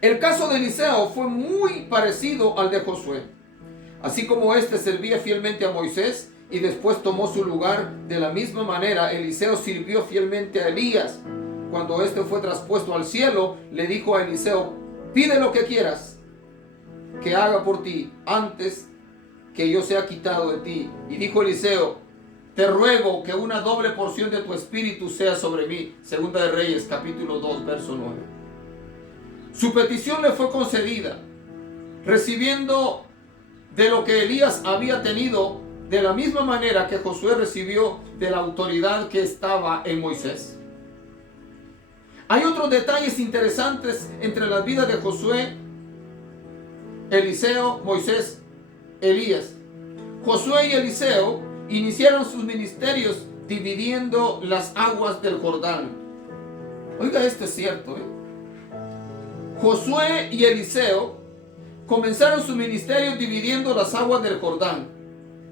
El caso de Eliseo fue muy parecido al de Josué. Así como éste servía fielmente a Moisés y después tomó su lugar, de la misma manera Eliseo sirvió fielmente a Elías. Cuando éste fue traspuesto al cielo, le dijo a Eliseo: pide lo que quieras que haga por ti antes que yo sea quitado de ti. Y dijo Eliseo: te ruego que una doble porción de tu espíritu sea sobre mí. Segunda de Reyes, capítulo 2, verso 9. Su petición le fue concedida, recibiendo de lo que Elías había tenido, de la misma manera que Josué recibió de la autoridad que estaba en Moisés. Hay otros detalles interesantes entre las vidas de Josué, Eliseo, Moisés, Elías. Josué y Eliseo iniciaron sus ministerios dividiendo las aguas del Jordán. Oiga, esto es cierto, Josué y Eliseo comenzaron su ministerio dividiendo las aguas del Jordán.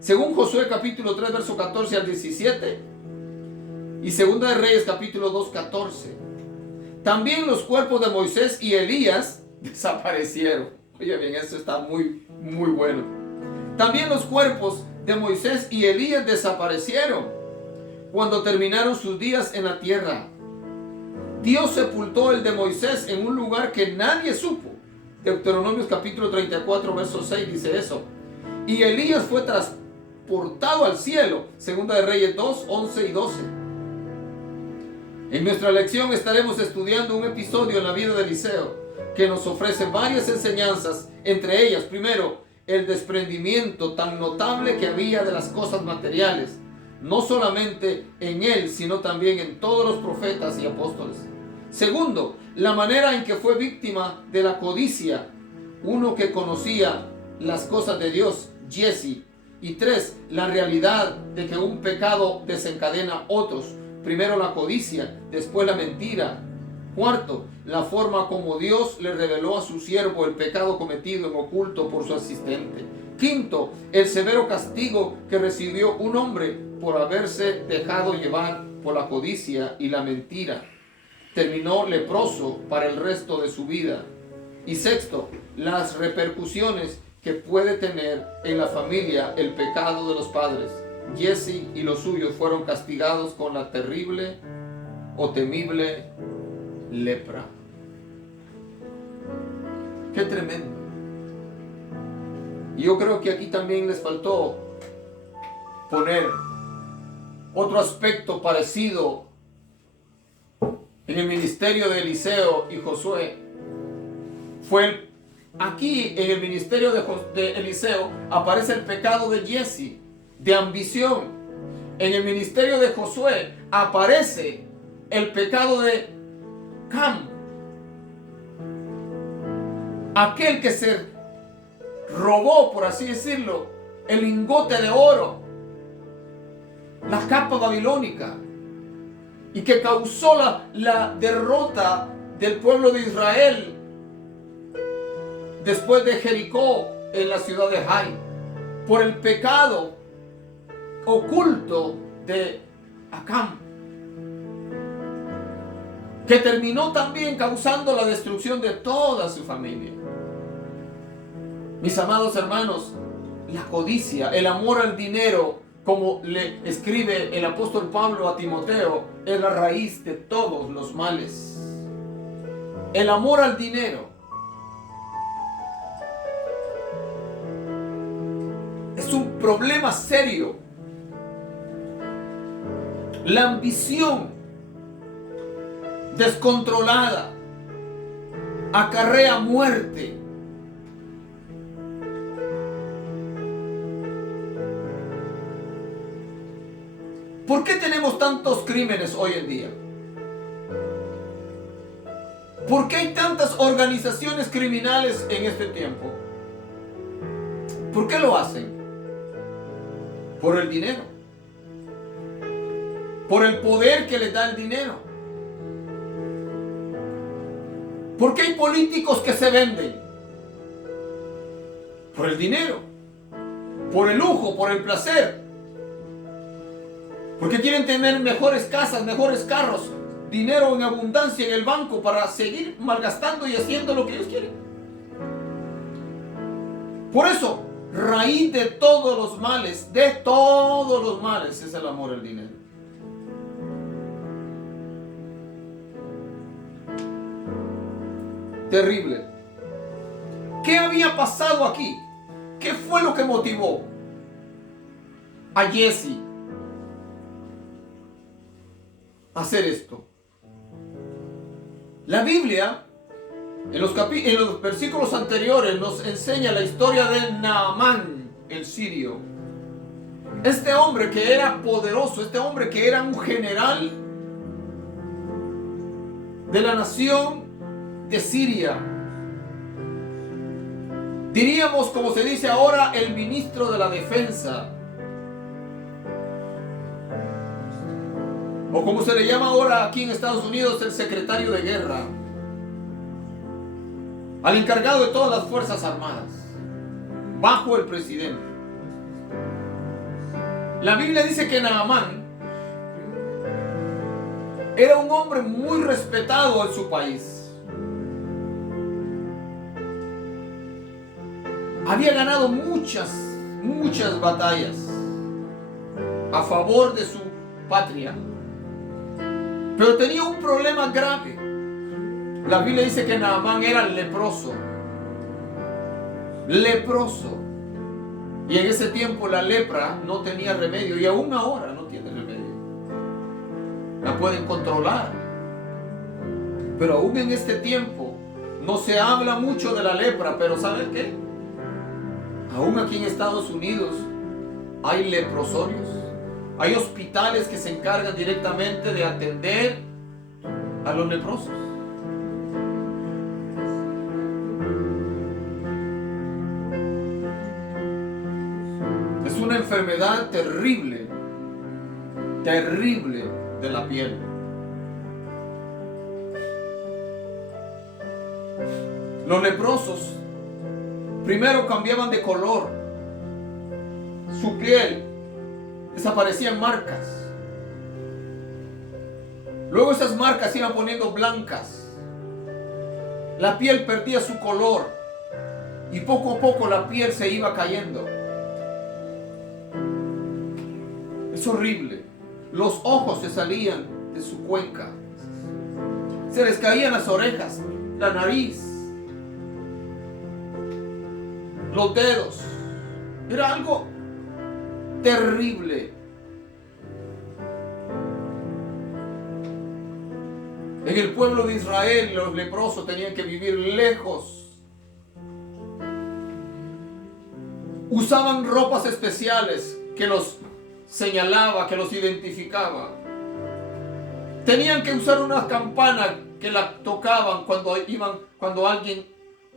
Según Josué capítulo 3, verso 14 al 17, y Segunda de Reyes capítulo 2, 14. También los cuerpos de Moisés y Elías desaparecieron. Oye bien, esto está muy bueno. También los cuerpos de Moisés y Elías desaparecieron cuando terminaron sus días en la tierra. Dios sepultó el de Moisés en un lugar que nadie supo. Deuteronomios capítulo 34, verso 6 dice eso. Y Elías fue transportado al cielo. Segunda de Reyes 2, 11 y 12. En nuestra lección estaremos estudiando un episodio en la vida de Eliseo que nos ofrece varias enseñanzas, entre ellas, primero, el desprendimiento tan notable que había de las cosas materiales, no solamente en él, sino también en todos los profetas y apóstoles. Segundo, la manera en que fue víctima de la codicia, uno que conocía las cosas de Dios, Jesse. Y tres, la realidad de que un pecado desencadena otros. Primero la codicia, después la mentira. Cuarto, la forma como Dios le reveló a su siervo el pecado cometido en oculto por su asistente. Quinto, el severo castigo que recibió un hombre por haberse dejado llevar por la codicia y la mentira. Terminó leproso para el resto de su vida. Y sexto, las repercusiones que puede tener en la familia el pecado de los padres. Jesse y los suyos fueron castigados con la terrible o temible lepra. Qué tremendo. Y yo creo que aquí también les faltó poner otro aspecto parecido en el ministerio de Eliseo y Josué. Aquí en el ministerio de Eliseo aparece el pecado de Jesse, de ambición. En el ministerio de Josué aparece el pecado de Cam, aquel que se robó, por así decirlo, el lingote de oro, la capa babilónica, y que causó la derrota del pueblo de Israel después de Jericó en la ciudad de Jai, por el pecado oculto de Acán, que terminó también causando la destrucción de toda su familia. Mis amados hermanos, la codicia, el amor al dinero, como le escribe el apóstol Pablo a Timoteo, es la raíz de todos los males. El amor al dinero es un problema serio. La ambición descontrolada acarrea muerte. ¿Por qué tenemos tantos crímenes hoy en día? ¿Por qué hay tantas organizaciones criminales en este tiempo? ¿Por qué lo hacen? Por el dinero. Por el poder que les da el dinero. ¿Por qué hay políticos que se venden? Por el dinero. Por el lujo, por el placer. Porque quieren tener mejores casas, mejores carros, dinero en abundancia en el banco para seguir malgastando y haciendo lo que ellos quieren. Por eso, raíz de todos los males, es el amor al dinero. Terrible. ¿Qué había pasado aquí? ¿Qué fue lo que motivó a Jesse a hacer esto? La Biblia, en los versículos anteriores, nos enseña la historia de Naamán, el sirio. Este hombre que era poderoso, este hombre que era un general de la nación de Siria. Diríamos, como se dice ahora, el ministro de la defensa. O como se le llama ahora aquí en Estados Unidos, el secretario de guerra. Al encargado de todas las fuerzas armadas, bajo el presidente. La Biblia dice que Naamán era un hombre muy respetado en su país. Había ganado muchas batallas a favor de su patria. Pero tenía un problema grave. La Biblia dice que Naamán era leproso. Leproso. Y en ese tiempo la lepra no tenía remedio. Y aún ahora no tiene remedio. La pueden controlar. Pero aún en este tiempo no se habla mucho de la lepra. Pero ¿saben qué? Aún aquí en Estados Unidos hay leprosorios. Hay hospitales que se encargan directamente de atender a los leprosos. Es una enfermedad terrible, terrible de la piel. Los leprosos primero cambiaban de color. Su piel desaparecían marcas. Luego esas marcas se iban poniendo blancas. La piel perdía su color. Y poco a poco la piel se iba cayendo. Es horrible. Los ojos se salían de su cuenca. Se les caían las orejas, la nariz. los dedos. Era algo terrible. En el pueblo de Israel los leprosos tenían que vivir lejos. Usaban ropas especiales que los señalaba, que los identificaba. Tenían que usar una campana que la tocaban cuando alguien,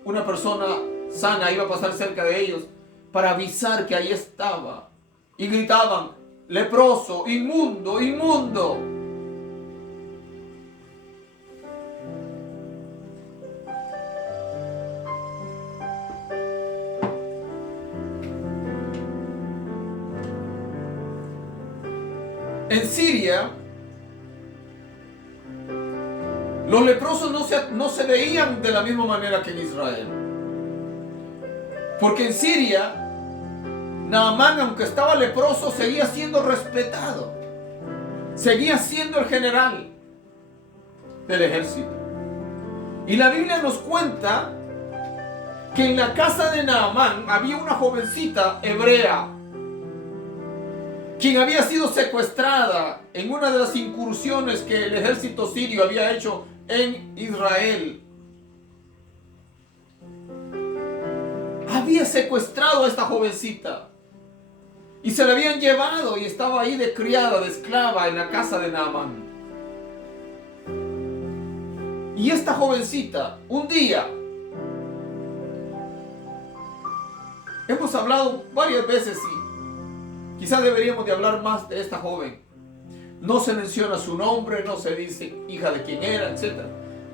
una persona sana iba a pasar cerca de ellos, para avisar que ahí estaba. Y gritaban: leproso, inmundo, inmundo. En Siria, los leprosos no se veían de la misma manera que en Israel. Porque en Siria, Naamán, aunque estaba leproso, seguía siendo respetado. Seguía siendo el general del ejército. Y la Biblia nos cuenta que en la casa de Naamán había una jovencita hebrea, quien había sido secuestrada en una de las incursiones que el ejército sirio había hecho en Israel. Había secuestrado a esta jovencita y se la habían llevado y estaba ahí de criada, de esclava en la casa de Naamán. Y esta jovencita, un día, hemos hablado varias veces y quizás deberíamos de hablar más de esta joven. No se menciona su nombre, no se dice hija de quién era, etc.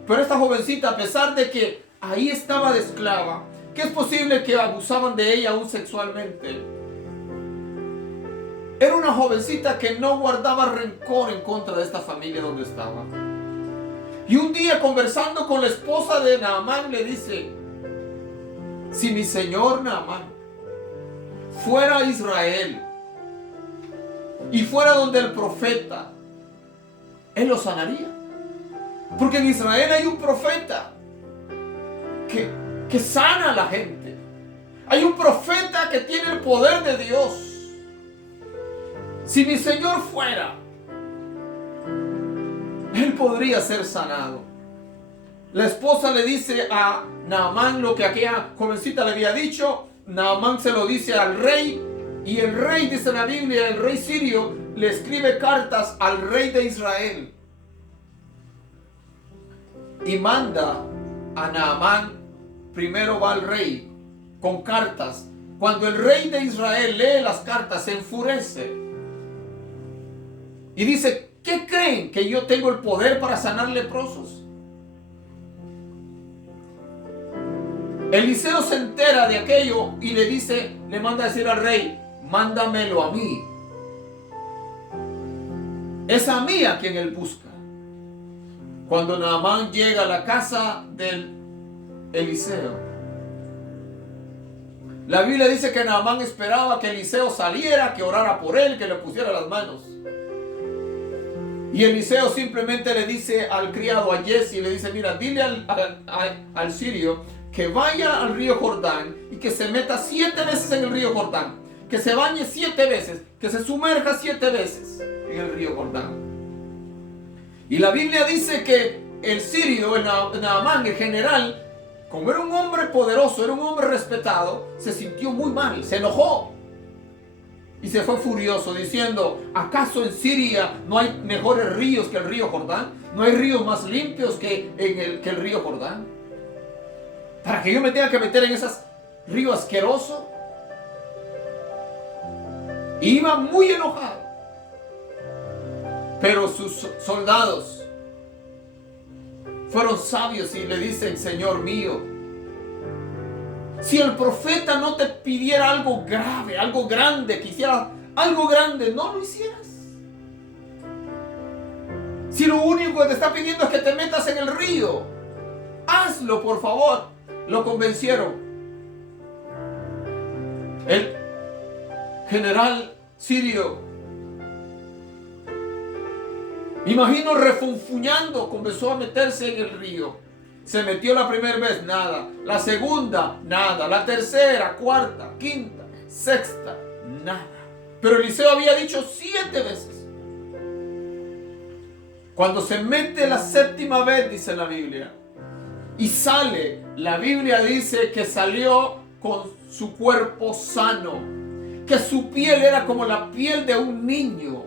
Pero esta jovencita, a pesar de que ahí estaba de esclava, que es posible que abusaban de ella aún sexualmente, era una jovencita que no guardaba rencor en contra de esta familia donde estaba. Y un día, conversando con la esposa de Naamán, le dice: si mi señor Naamán fuera a Israel y fuera donde el profeta, él lo sanaría. Porque en Israel hay un profeta que sana a la gente. Hay un profeta que tiene el poder de Dios. Si mi Señor fuera, él podría ser sanado. La esposa le dice a Naamán lo que aquella jovencita le había dicho. Naamán se lo dice al rey. Y el rey, dice la Biblia, el rey sirio, le escribe cartas al rey de Israel. Y manda a Naamán, primero va al rey con cartas. Cuando el rey de Israel lee las cartas, se enfurece. Y dice: ¿qué creen? ¿Que yo tengo el poder para sanar leprosos? Eliseo se entera de aquello y le manda a decir al rey: mándamelo a mí. Es a mí a quien él busca. Cuando Naamán llega a la casa del Eliseo, la Biblia dice que Naamán esperaba que Eliseo saliera, que orara por él, que le pusiera las manos. Y Eliseo simplemente le dice al criado, a Jesse, le dice: mira, dile al sirio que vaya al río Jordán y que se meta 7 veces en el río Jordán, que se bañe 7 veces, que se sumerja 7 veces en el río Jordán. Y la Biblia dice que el sirio, el Naamán, el general, como era un hombre poderoso, era un hombre respetado, se sintió muy mal, se enojó y se fue furioso diciendo: ¿acaso en Siria no hay mejores ríos que el río Jordán? ¿No hay ríos más limpios que el río Jordán? ¿Para que yo me tenga que meter en ese río asqueroso? Iba muy enojado. Pero sus soldados fueron sabios y le dicen: Señor mío, si el profeta no te pidiera algo grave, algo grande, quisiera algo grande, no lo hicieras. Si lo único que te está pidiendo es que te metas en el río, hazlo, por favor. Lo convencieron. El general sirio, imagino, refunfuñando, comenzó a meterse en el río. Se metió la primera vez, nada. La segunda, nada. La tercera, cuarta, quinta, sexta, nada. Pero Eliseo había dicho 7 veces. Cuando se mete la séptima vez, dice la Biblia, y sale, la Biblia dice que salió con su cuerpo sano, que su piel era como la piel de un niño.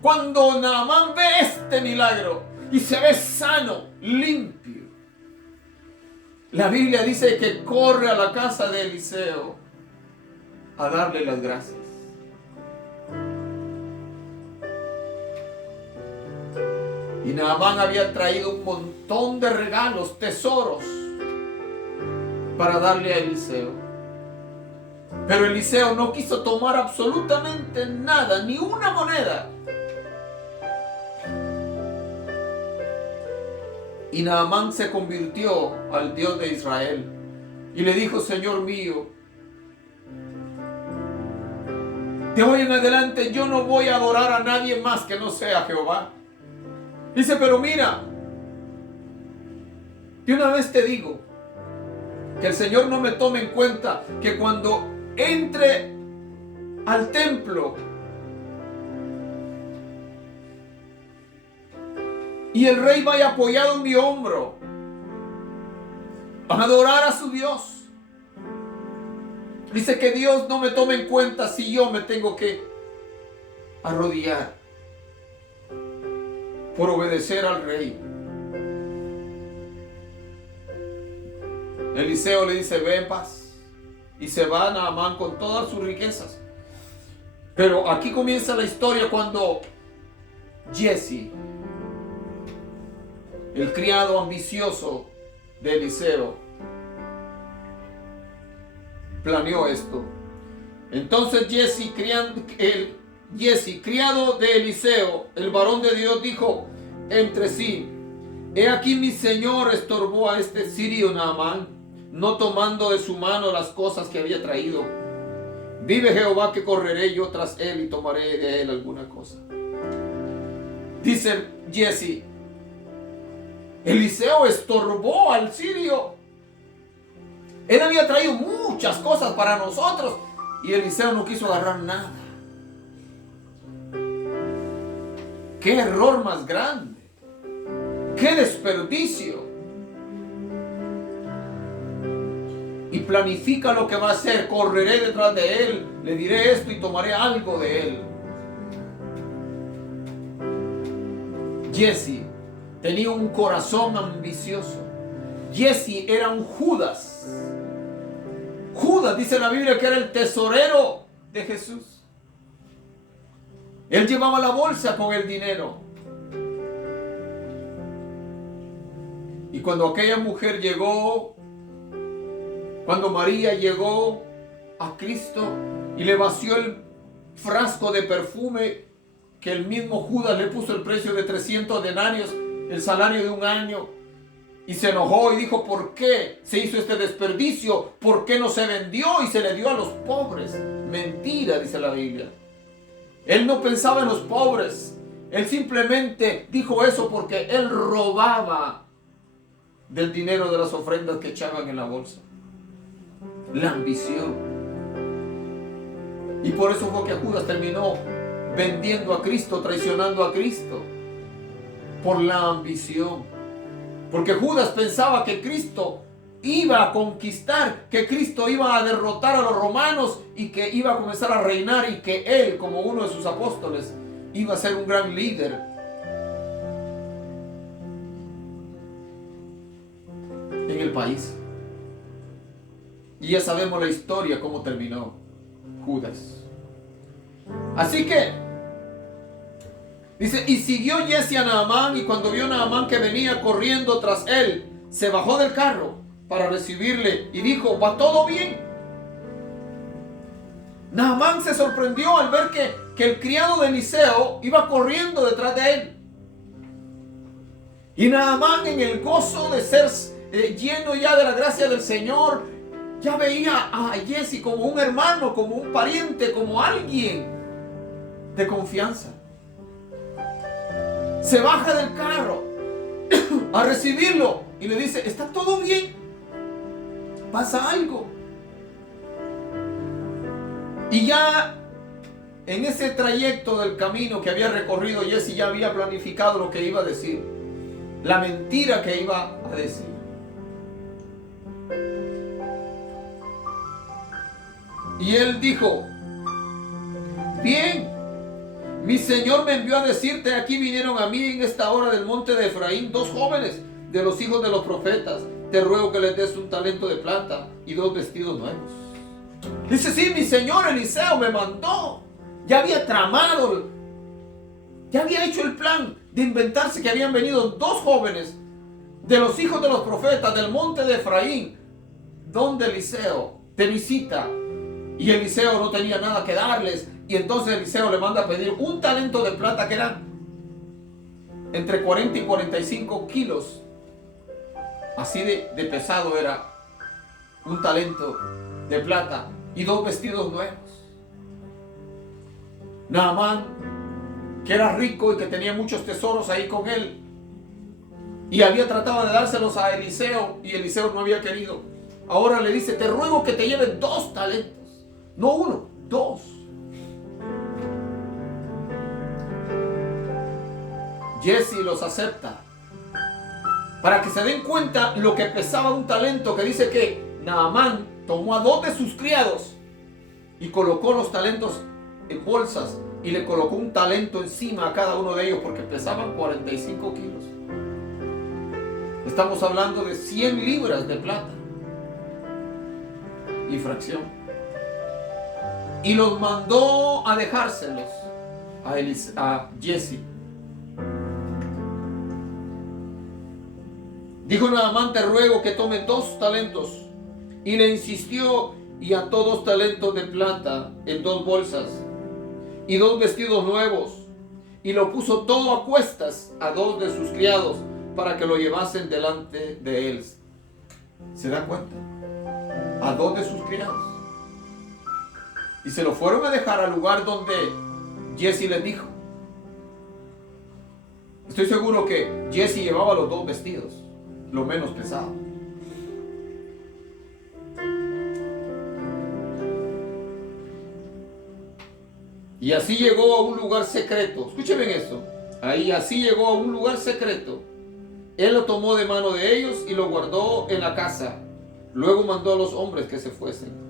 Cuando Naamán ve este milagro y se ve sano, limpio, la Biblia dice que corre a la casa de Eliseo a darle las gracias. Y Naamán había traído un montón de regalos, tesoros, para darle a Eliseo. Pero Eliseo no quiso tomar absolutamente nada, ni una moneda. Y Naamán se convirtió al Dios de Israel y le dijo: Señor mío, de hoy en adelante yo no voy a adorar a nadie más que no sea Jehová. Dice: pero mira, de una vez te digo que el Señor no me tome en cuenta que cuando entre al templo y el rey vaya apoyado en mi hombro a adorar a su Dios, dice que Dios no me tome en cuenta si yo me tengo que arrodillar por obedecer al rey. Eliseo le dice: ve en paz. Y se va a Naamán con todas sus riquezas. Pero aquí comienza la historia cuando Giezi, el criado ambicioso de Eliseo, planeó esto. Entonces Giezi, criado de Eliseo, el varón de Dios, dijo entre sí: he aquí mi señor estorbó a este sirio Naamán, no tomando de su mano las cosas que había traído. Vive Jehová que correré yo tras él y tomaré de él alguna cosa. Dice Giezi: Eliseo estorbó al sirio. Él había traído muchas cosas para nosotros y Eliseo no quiso agarrar nada. ¡Qué error más grande! ¡Qué desperdicio! Y planifica lo que va a hacer. Correré detrás de él, le diré esto y tomaré algo de él. Giezi tenía un corazón ambicioso. Giezi era un Judas. Judas, dice la Biblia, que era el tesorero de Jesús. Él llevaba la bolsa con el dinero. Y cuando aquella mujer llegó, cuando María llegó a Cristo y le vació el frasco de perfume que el mismo Judas le puso el precio de 300 denarios, el salario de un año, y se enojó y dijo: ¿por qué se hizo este desperdicio? ¿Por qué no se vendió y se le dio a los pobres? Mentira, dice la Biblia. Él no pensaba en los pobres. Él simplemente dijo eso porque él robaba del dinero de las ofrendas que echaban en la bolsa. La ambición. Y por eso fue que Judas terminó vendiendo a Cristo, traicionando a Cristo. Por la ambición. Porque Judas pensaba que Cristo iba a conquistar, que Cristo iba a derrotar a los romanos y que iba a comenzar a reinar, y que él, como uno de sus apóstoles, iba a ser un gran líder. En el país. Y ya sabemos la historia, cómo terminó Judas. Así que dice: y siguió Giezi a Naamán, y cuando vio Naamán que venía corriendo tras él, se bajó del carro para recibirle y dijo: ¿va todo bien? Naamán se sorprendió al ver que el criado de Eliseo iba corriendo detrás de él. Y Naamán, en el gozo de ser lleno ya de la gracia del Señor, ya veía a Giezi como un hermano, como un pariente, como alguien de confianza. se baja del carro a recibirlo y le dice, ¿está todo bien? ¿Pasa algo? Y ya en ese trayecto del camino que había recorrido, Jesse ya había planificado lo que iba a decir, la mentira que iba a decir. Y él dijo, bien, mi Señor me envió a decirte, aquí vinieron a mí en esta hora del monte de Efraín 2 jóvenes de los hijos de los profetas. Te ruego que les des un talento de plata y 2 vestidos nuevos. Dice, sí, mi Señor Eliseo me mandó. Ya había tramado, ya había hecho el plan de inventarse que habían venido 2 jóvenes de los hijos de los profetas del monte de Efraín, donde Eliseo te visita. Y Eliseo no tenía nada que darles. Y entonces Eliseo le manda a pedir un talento de plata, que eran entre 40 y 45 kilos. Así de pesado era un talento de plata y 2 vestidos nuevos. Naamán, que era rico y que tenía muchos tesoros ahí con él, y había tratado de dárselos a Eliseo y Eliseo no había querido. Ahora le dice, te ruego que te lleves 2 talentos. No 1, 2. Jesse los acepta para que se den cuenta lo que pesaba un talento, que dice que Naamán tomó a 2 de sus criados y colocó los talentos en bolsas y le colocó un talento encima a cada uno de ellos porque pesaban 45 kilos. Estamos hablando de 100 libras de plata y fracción. Y los mandó a dejárselos a Jesse. Dijo Naamán, te ruego que tome 2 talentos. Y le insistió y ató 2 talentos de plata en 2 bolsas y 2 vestidos nuevos. Y lo puso todo a cuestas a 2 de sus criados para que lo llevasen delante de él. ¿Se da cuenta? A 2 de sus criados. Y se lo fueron a dejar al lugar donde Jesse les dijo. Estoy seguro que Jesse llevaba los 2 vestidos, lo menos pesado. Y así llegó a un lugar secreto. Escuchen esto. Así llegó a un lugar secreto. Él lo tomó de mano de ellos y lo guardó en la casa. Luego mandó a los hombres que se fuesen.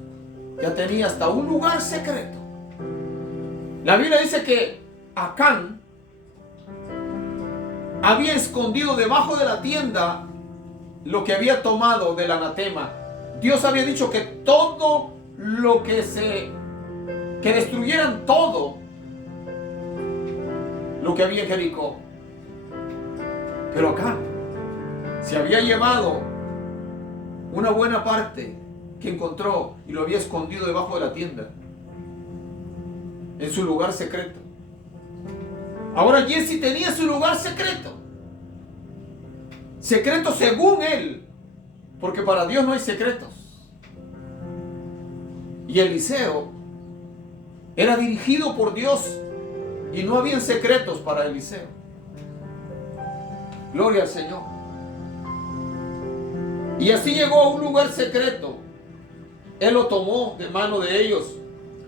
Ya tenía hasta un lugar secreto. La Biblia dice que Acán había escondido debajo de la tienda lo que había tomado del anatema. Dios había dicho que todo lo que destruyeran todo lo que había en Jericó. Pero Acán se había llevado una buena parte que encontró y lo había escondido debajo de la tienda, en su lugar secreto. Ahora Jesse tenía su lugar secreto. Secreto según él, porque para Dios no hay secretos. Y Eliseo era dirigido por Dios y no habían secretos para Eliseo. Gloria al Señor. Y así llegó a un lugar secreto. Él lo tomó de mano de ellos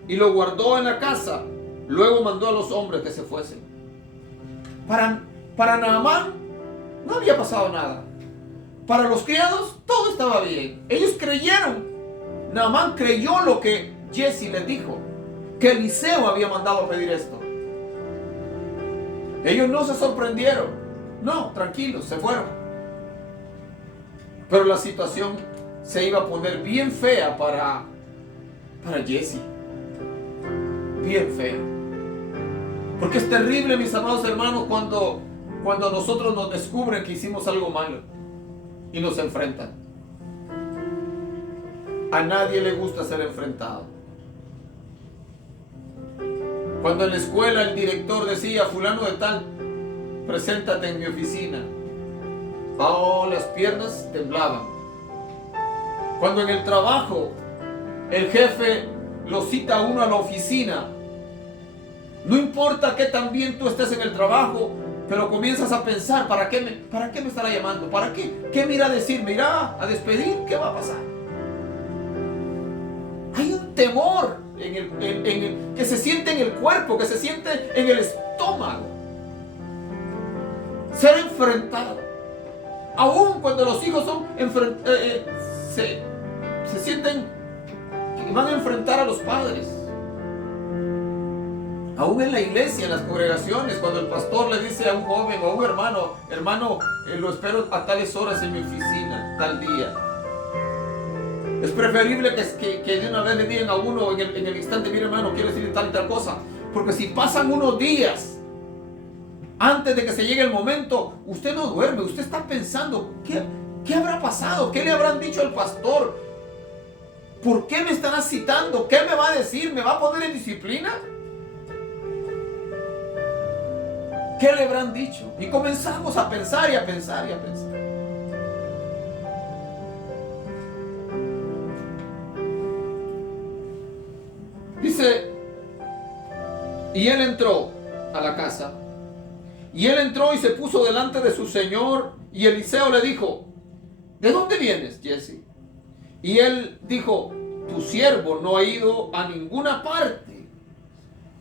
y lo guardó en la casa. Luego mandó a los hombres que se fuesen. Para Naamán no había pasado nada. Para los criados todo estaba bien. Ellos creyeron. Naamán creyó lo que Jesse les dijo, que Eliseo había mandado a pedir esto. Ellos no se sorprendieron. No, tranquilos, se fueron. Pero la situación se iba a poner bien fea para Jesse. Bien fea. Porque es terrible, mis amados hermanos, cuando nosotros nos descubren que hicimos algo malo y nos enfrentan. A nadie le gusta ser enfrentado. Cuando en la escuela el director decía, fulano de tal, preséntate en mi oficina. Oh, las piernas temblaban. Cuando en el trabajo el jefe lo cita a uno a la oficina, no importa que también tú estés en el trabajo, Pero comienzas a pensar, ¿para qué me estará llamando? ¿Para qué? ¿Qué me irá a decir? ¿Me irá a despedir? ¿Qué va a pasar? Hay un temor que se siente en el cuerpo, que se siente en el estómago. Ser enfrentado. Aún cuando los hijos se sienten que van a enfrentar a los padres. Aún en la iglesia, en las congregaciones, cuando el pastor le dice a un joven o a un hermano, lo espero a tales horas en mi oficina, tal día. Es preferible que de una vez le digan a uno en el instante, mire hermano, quiero decirle tal y tal cosa. Porque si pasan unos días antes de que se llegue el momento, usted no duerme, usted está pensando, ¿qué habrá pasado? ¿Qué le habrán dicho al pastor? ¿Por qué me estará citando? ¿Qué me va a decir? ¿Me va a poner en disciplina? ¿Qué le habrán dicho? Y comenzamos a pensar y a pensar y a pensar. Dice, y él entró a la casa. Y él entró y se puso delante de su señor. Y Eliseo le dijo, ¿de dónde vienes, Jesse? Y él dijo, tu siervo no ha ido a ninguna parte.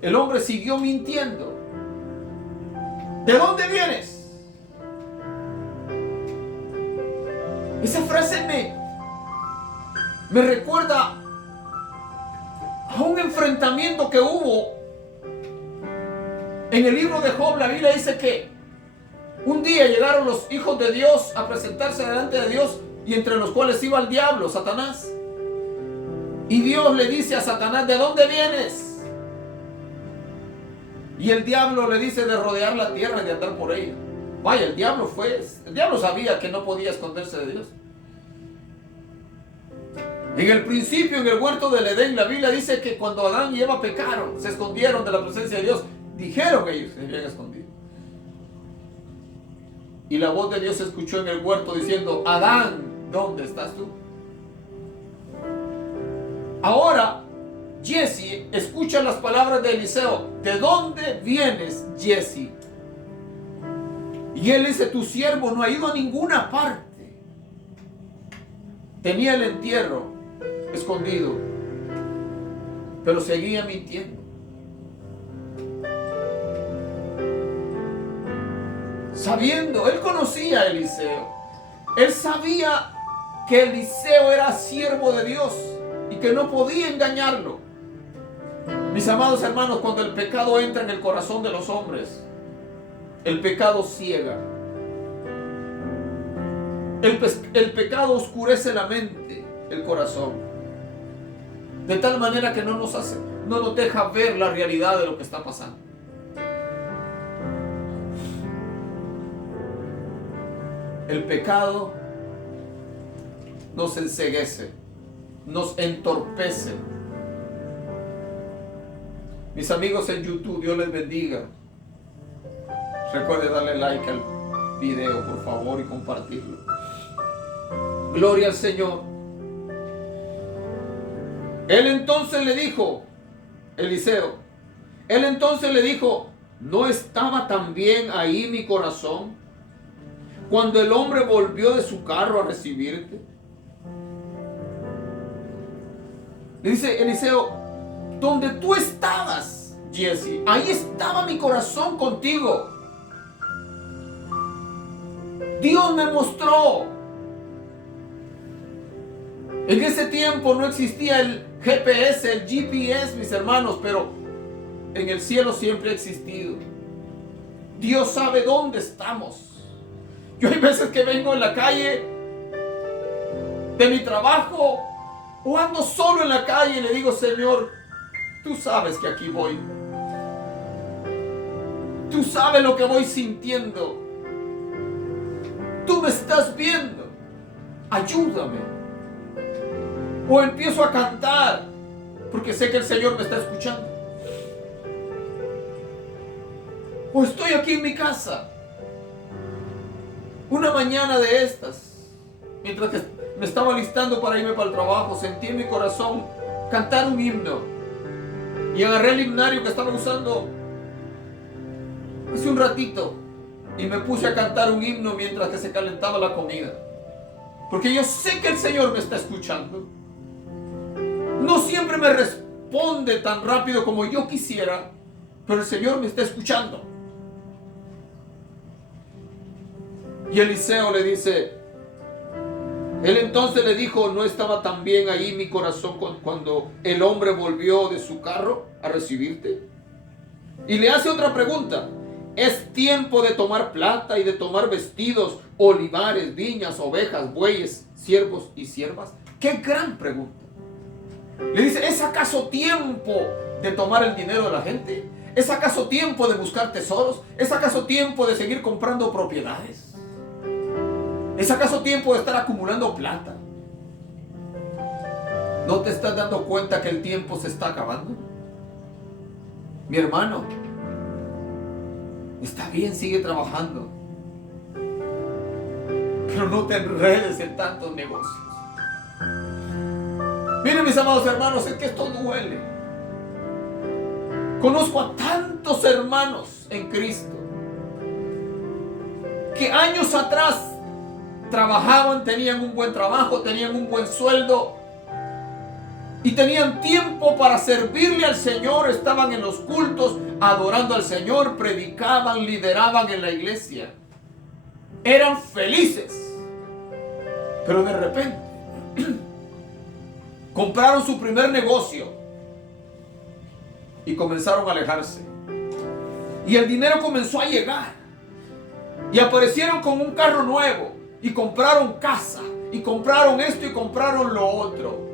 El hombre siguió mintiendo. ¿De dónde vienes? Esa frase me recuerda a un enfrentamiento que hubo en el libro de Job. La Biblia dice que un día llegaron los hijos de Dios a presentarse delante de Dios, y entre los cuales iba el diablo, Satanás. Y Dios le dice a Satanás, ¿de dónde vienes? Y el diablo le dice de rodear la tierra y de andar por ella. Vaya, el diablo sabía que no podía esconderse de Dios. En el principio, en el huerto del Edén, la Biblia dice que cuando Adán y Eva pecaron, se escondieron de la presencia de Dios. Dijeron que ellos se habían escondido. Y la voz de Dios se escuchó en el huerto diciendo, Adán, ¿dónde estás tú? Ahora, Jesse escucha las palabras de Eliseo. ¿De dónde vienes, Jesse? Y él dice, tu siervo no ha ido a ninguna parte. Tenía el entierro escondido, pero seguía mintiendo. Sabiendo, él conocía a Eliseo. Él sabía que Eliseo era siervo de Dios y que no podía engañarlo. Mis amados hermanos, cuando el pecado entra en el corazón de los hombres, el pecado ciega. El pecado oscurece la mente, el corazón, de tal manera que no nos deja ver la realidad de lo que está pasando. El pecado nos enceguece, nos entorpece. Mis amigos en YouTube, Dios les bendiga. Recuerde darle like al video, por favor, y compartirlo. Gloria al Señor. Él entonces le dijo, Eliseo, él entonces le dijo, ¿no estaba también ahí mi corazón cuando el hombre volvió de su carro a recibirte? Le dice Eliseo, donde tú estabas, Jesse, ahí estaba mi corazón contigo. Dios me mostró. En ese tiempo no existía el GPS, mis hermanos, pero en el cielo siempre ha existido. Dios sabe dónde estamos. Yo hay veces que vengo en la calle de mi trabajo o ando solo en la calle y le digo, Señor, tú sabes que aquí voy. Tú sabes lo que voy sintiendo. Tú me estás viendo. Ayúdame. O empiezo a cantar porque sé que el Señor me está escuchando. O estoy aquí en mi casa. Una mañana de estas, mientras que me estaba listando para irme para el trabajo, sentí en mi corazón cantar un himno. Y agarré el himnario que estaba usando hace un ratito y me puse a cantar un himno mientras que se calentaba la comida. Porque yo sé que el Señor me está escuchando. No siempre me responde tan rápido como yo quisiera, pero el Señor me está escuchando. Y Eliseo le dice, él entonces le dijo, ¿no estaba también ahí mi corazón cuando el hombre volvió de su carro a recibirte? Y le hace otra pregunta. ¿Es tiempo de tomar plata y de tomar vestidos, olivares, viñas, ovejas, bueyes, siervos y siervas? ¡Qué gran pregunta! Le dice, ¿es acaso tiempo de tomar el dinero de la gente? ¿Es acaso tiempo de buscar tesoros? ¿Es acaso tiempo de seguir comprando propiedades? ¿Es acaso tiempo de estar acumulando plata? ¿No te estás dando cuenta que el tiempo se está acabando? Mi hermano, está bien, sigue trabajando, pero no te enredes en tantos negocios. Miren, mis amados hermanos, es que esto duele. Conozco a tantos hermanos en Cristo que años atrás trabajaban, tenían un buen trabajo, tenían un buen sueldo y tenían tiempo para servirle al Señor. Estaban en los cultos adorando al Señor, predicaban, lideraban en la iglesia, eran felices, pero de repente compraron su primer negocio y comenzaron a alejarse, y el dinero comenzó a llegar y aparecieron con un carro nuevo y compraron casa y compraron esto y compraron lo otro.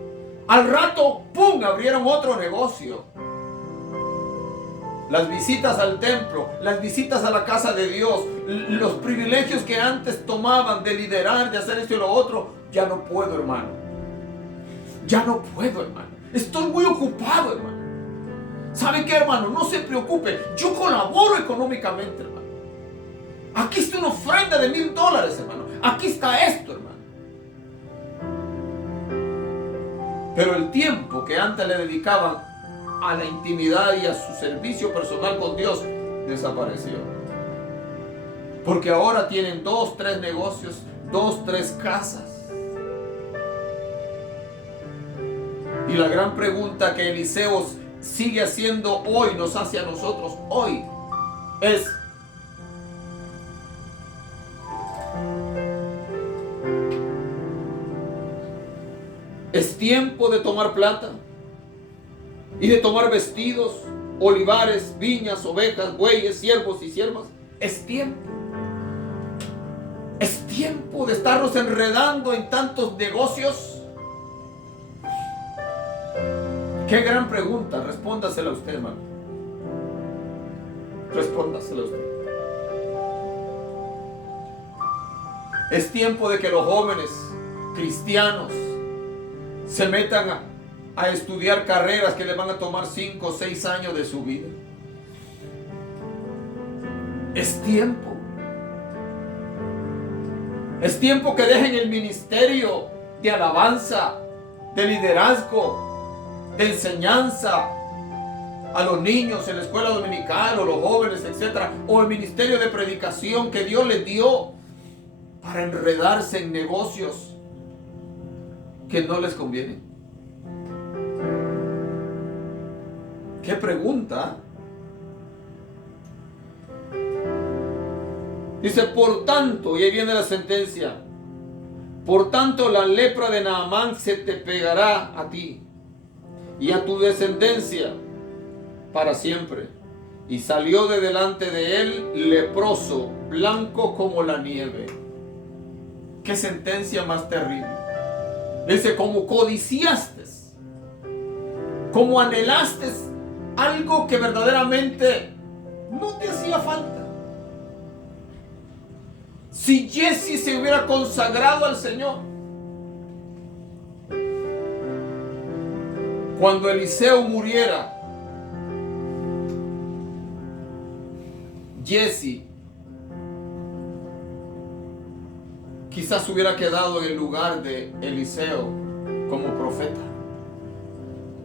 Al rato, ¡pum!, abrieron otro negocio. Las visitas al templo, las visitas a la casa de Dios, los privilegios que antes tomaban de liderar, de hacer esto y lo otro, ya no puedo, hermano. Ya no puedo, hermano. Estoy muy ocupado, hermano. ¿Sabe qué, hermano? No se preocupe. Yo colaboro económicamente, hermano. Aquí está una ofrenda de $1,000, hermano. Aquí está esto, hermano. Pero el tiempo que antes le dedicaban a la intimidad y a su servicio personal con Dios desapareció. Porque ahora tienen 2, 3 negocios, 2, 3 casas. Y la gran pregunta que Eliseo sigue haciendo hoy, nos hace a nosotros hoy, es: ¿es tiempo de tomar plata y de tomar vestidos, olivares, viñas, ovejas, bueyes, siervos y siervas? Es tiempo. Es tiempo de estarnos enredando en tantos negocios. Qué gran pregunta. Respóndasela a usted, hermano. Respóndasela a usted. Es tiempo de que los jóvenes cristianos se metan a estudiar carreras que les van a tomar 5 o 6 años de su vida. Es tiempo. Es tiempo que dejen el ministerio de alabanza, de liderazgo, de enseñanza a los niños en la escuela dominical, o los jóvenes, etc., o el ministerio de predicación que Dios les dio, para enredarse en negocios que no les convienen. ¿Qué pregunta? Dice, por tanto, y ahí viene la sentencia, por tanto la lepra de Naamán se te pegará a ti y a tu descendencia para siempre. Y salió de delante de él leproso, blanco como la nieve. Qué sentencia más terrible. Dice, como codiciaste, como anhelaste algo que verdaderamente no te hacía falta. Si Jesse se hubiera consagrado al Señor, cuando Eliseo muriera, Jesse quizás hubiera quedado en el lugar de Eliseo como profeta.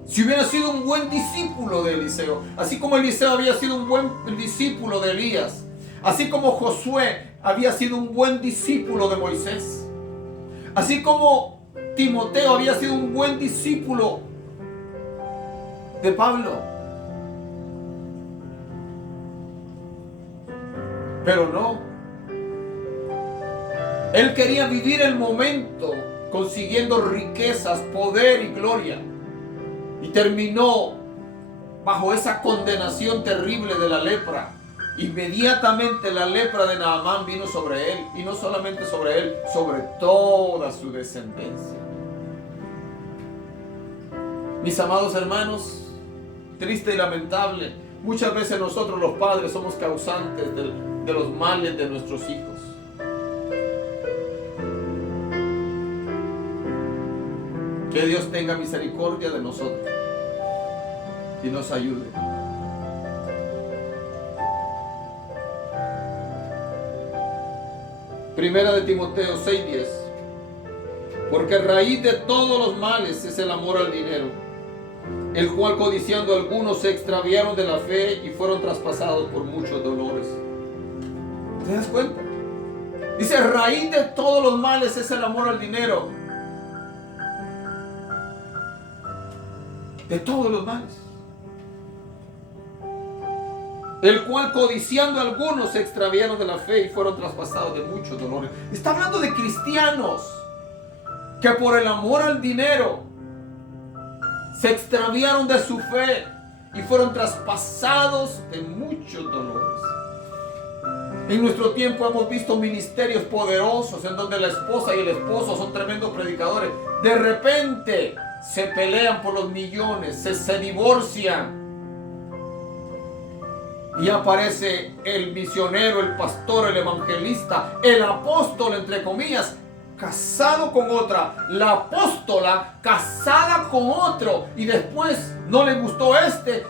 Si hubiera sido un buen discípulo de Eliseo, así como Eliseo había sido un buen discípulo de Elías, Así como Josué había sido un buen discípulo de Moisés. Así como Timoteo había sido un buen discípulo de Pablo. Pero no. Él quería vivir el momento consiguiendo riquezas, poder y gloria. Y terminó bajo esa condenación terrible de la lepra. Inmediatamente la lepra de Naamán vino sobre él. Y no solamente sobre él, sobre toda su descendencia. Mis amados hermanos, triste y lamentable, muchas veces nosotros los padres somos causantes de los males de nuestros hijos. Que Dios tenga misericordia de nosotros y nos ayude. Primera de Timoteo 6:10. Porque raíz de todos los males es el amor al dinero, el cual codiciando algunos se extraviaron de la fe y fueron traspasados por muchos dolores. ¿Te das cuenta? Dice, raíz de todos los males es el amor al dinero. De todos los males. El cual codiciando algunos se extraviaron de la fe y fueron traspasados de muchos dolores. Está hablando de cristianos que por el amor al dinero se extraviaron de su fe y fueron traspasados de muchos dolores. En nuestro tiempo hemos visto ministerios poderosos en donde la esposa y el esposo son tremendos predicadores. De repente se pelean por los millones, se divorcian. Y aparece el misionero, el pastor, el evangelista, el apóstol, entre comillas, casado con otra, la apóstola casada con otro, y después no le gustó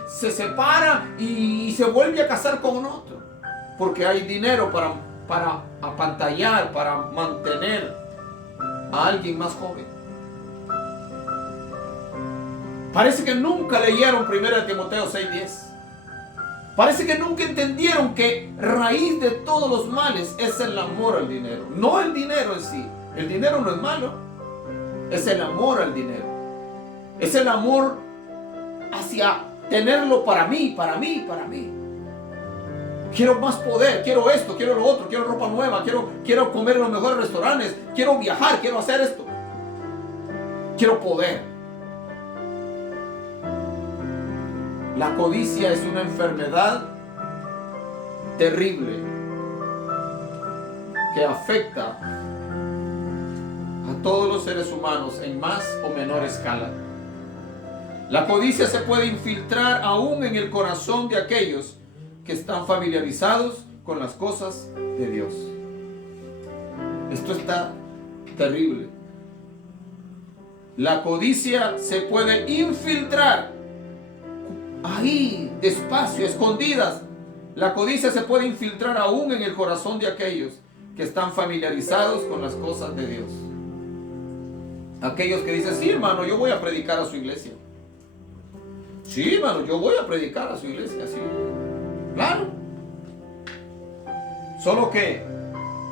se separa y se vuelve a casar con otro, porque hay dinero para apantallar, para mantener a alguien más joven. Parece que nunca leyeron 1 Timoteo 6:10. Parece que nunca entendieron que raíz de todos los males es el amor al dinero. No el dinero en sí. El dinero no es malo. Es el amor al dinero. Es el amor hacia tenerlo para mí, para mí, para mí. Quiero más poder, quiero esto, quiero lo otro, quiero ropa nueva, quiero comer en los mejores restaurantes, quiero viajar, quiero hacer esto. Quiero poder. La codicia es una enfermedad terrible que afecta a todos los seres humanos en más o menor escala. La codicia se puede infiltrar aún en el corazón de aquellos que están familiarizados con las cosas de Dios. Esto está terrible. La codicia se puede infiltrar ahí, despacio, escondidas. La codicia se puede infiltrar aún en el corazón de aquellos que están familiarizados con las cosas de Dios. Aquellos que dicen, sí, hermano, yo voy a predicar a su iglesia. Sí, hermano, yo voy a predicar a su iglesia, sí. Claro. Solo que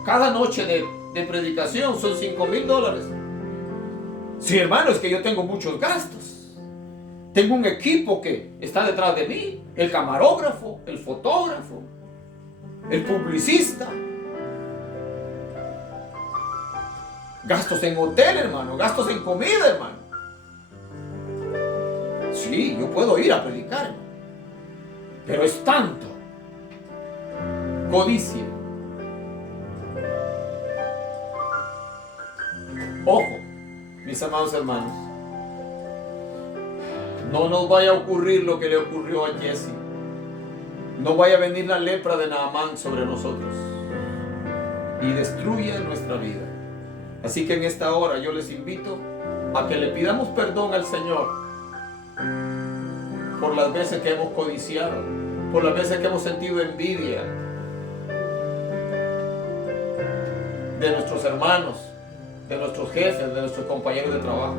cada noche de predicación son $5,000. Sí, hermano, es que yo tengo muchos gastos. Tengo un equipo que está detrás de mí, el camarógrafo, el fotógrafo, el publicista. Gastos en hotel, hermano, gastos en comida, hermano. Sí, yo puedo ir a predicar, hermano. Pero es tanto. Codicia. Ojo, mis amados hermanos. No nos vaya a ocurrir lo que le ocurrió a Jesse. No vaya a venir la lepra de Naamán sobre nosotros y destruya nuestra vida. Así que en esta hora yo les invito a que le pidamos perdón al Señor por las veces que hemos codiciado, por las veces que hemos sentido envidia de nuestros hermanos, de nuestros jefes, de nuestros compañeros de trabajo.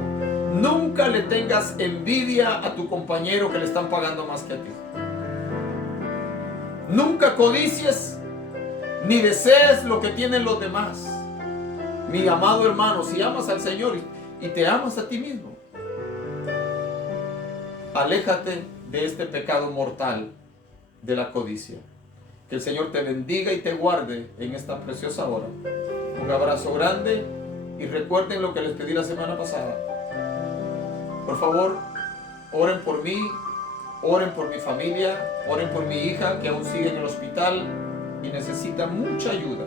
Nunca le tengas envidia a tu compañero que le están pagando más que a ti. Nunca codicies ni desees lo que tienen los demás. Mi amado hermano, si amas al Señor y te amas a ti mismo, aléjate de este pecado mortal de la codicia. Que el Señor te bendiga y te guarde en esta preciosa hora. Un abrazo grande y recuerden lo que les pedí la semana pasada. Por favor, oren por mí, oren por mi familia, oren por mi hija que aún sigue en el hospital y necesita mucha ayuda.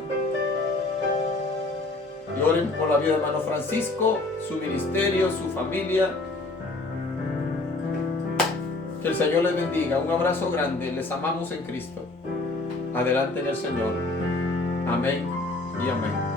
Y oren por la vida de hermano Francisco, su ministerio, su familia. Que el Señor les bendiga. Un abrazo grande. Les amamos en Cristo. Adelante en el Señor. Amén y amén.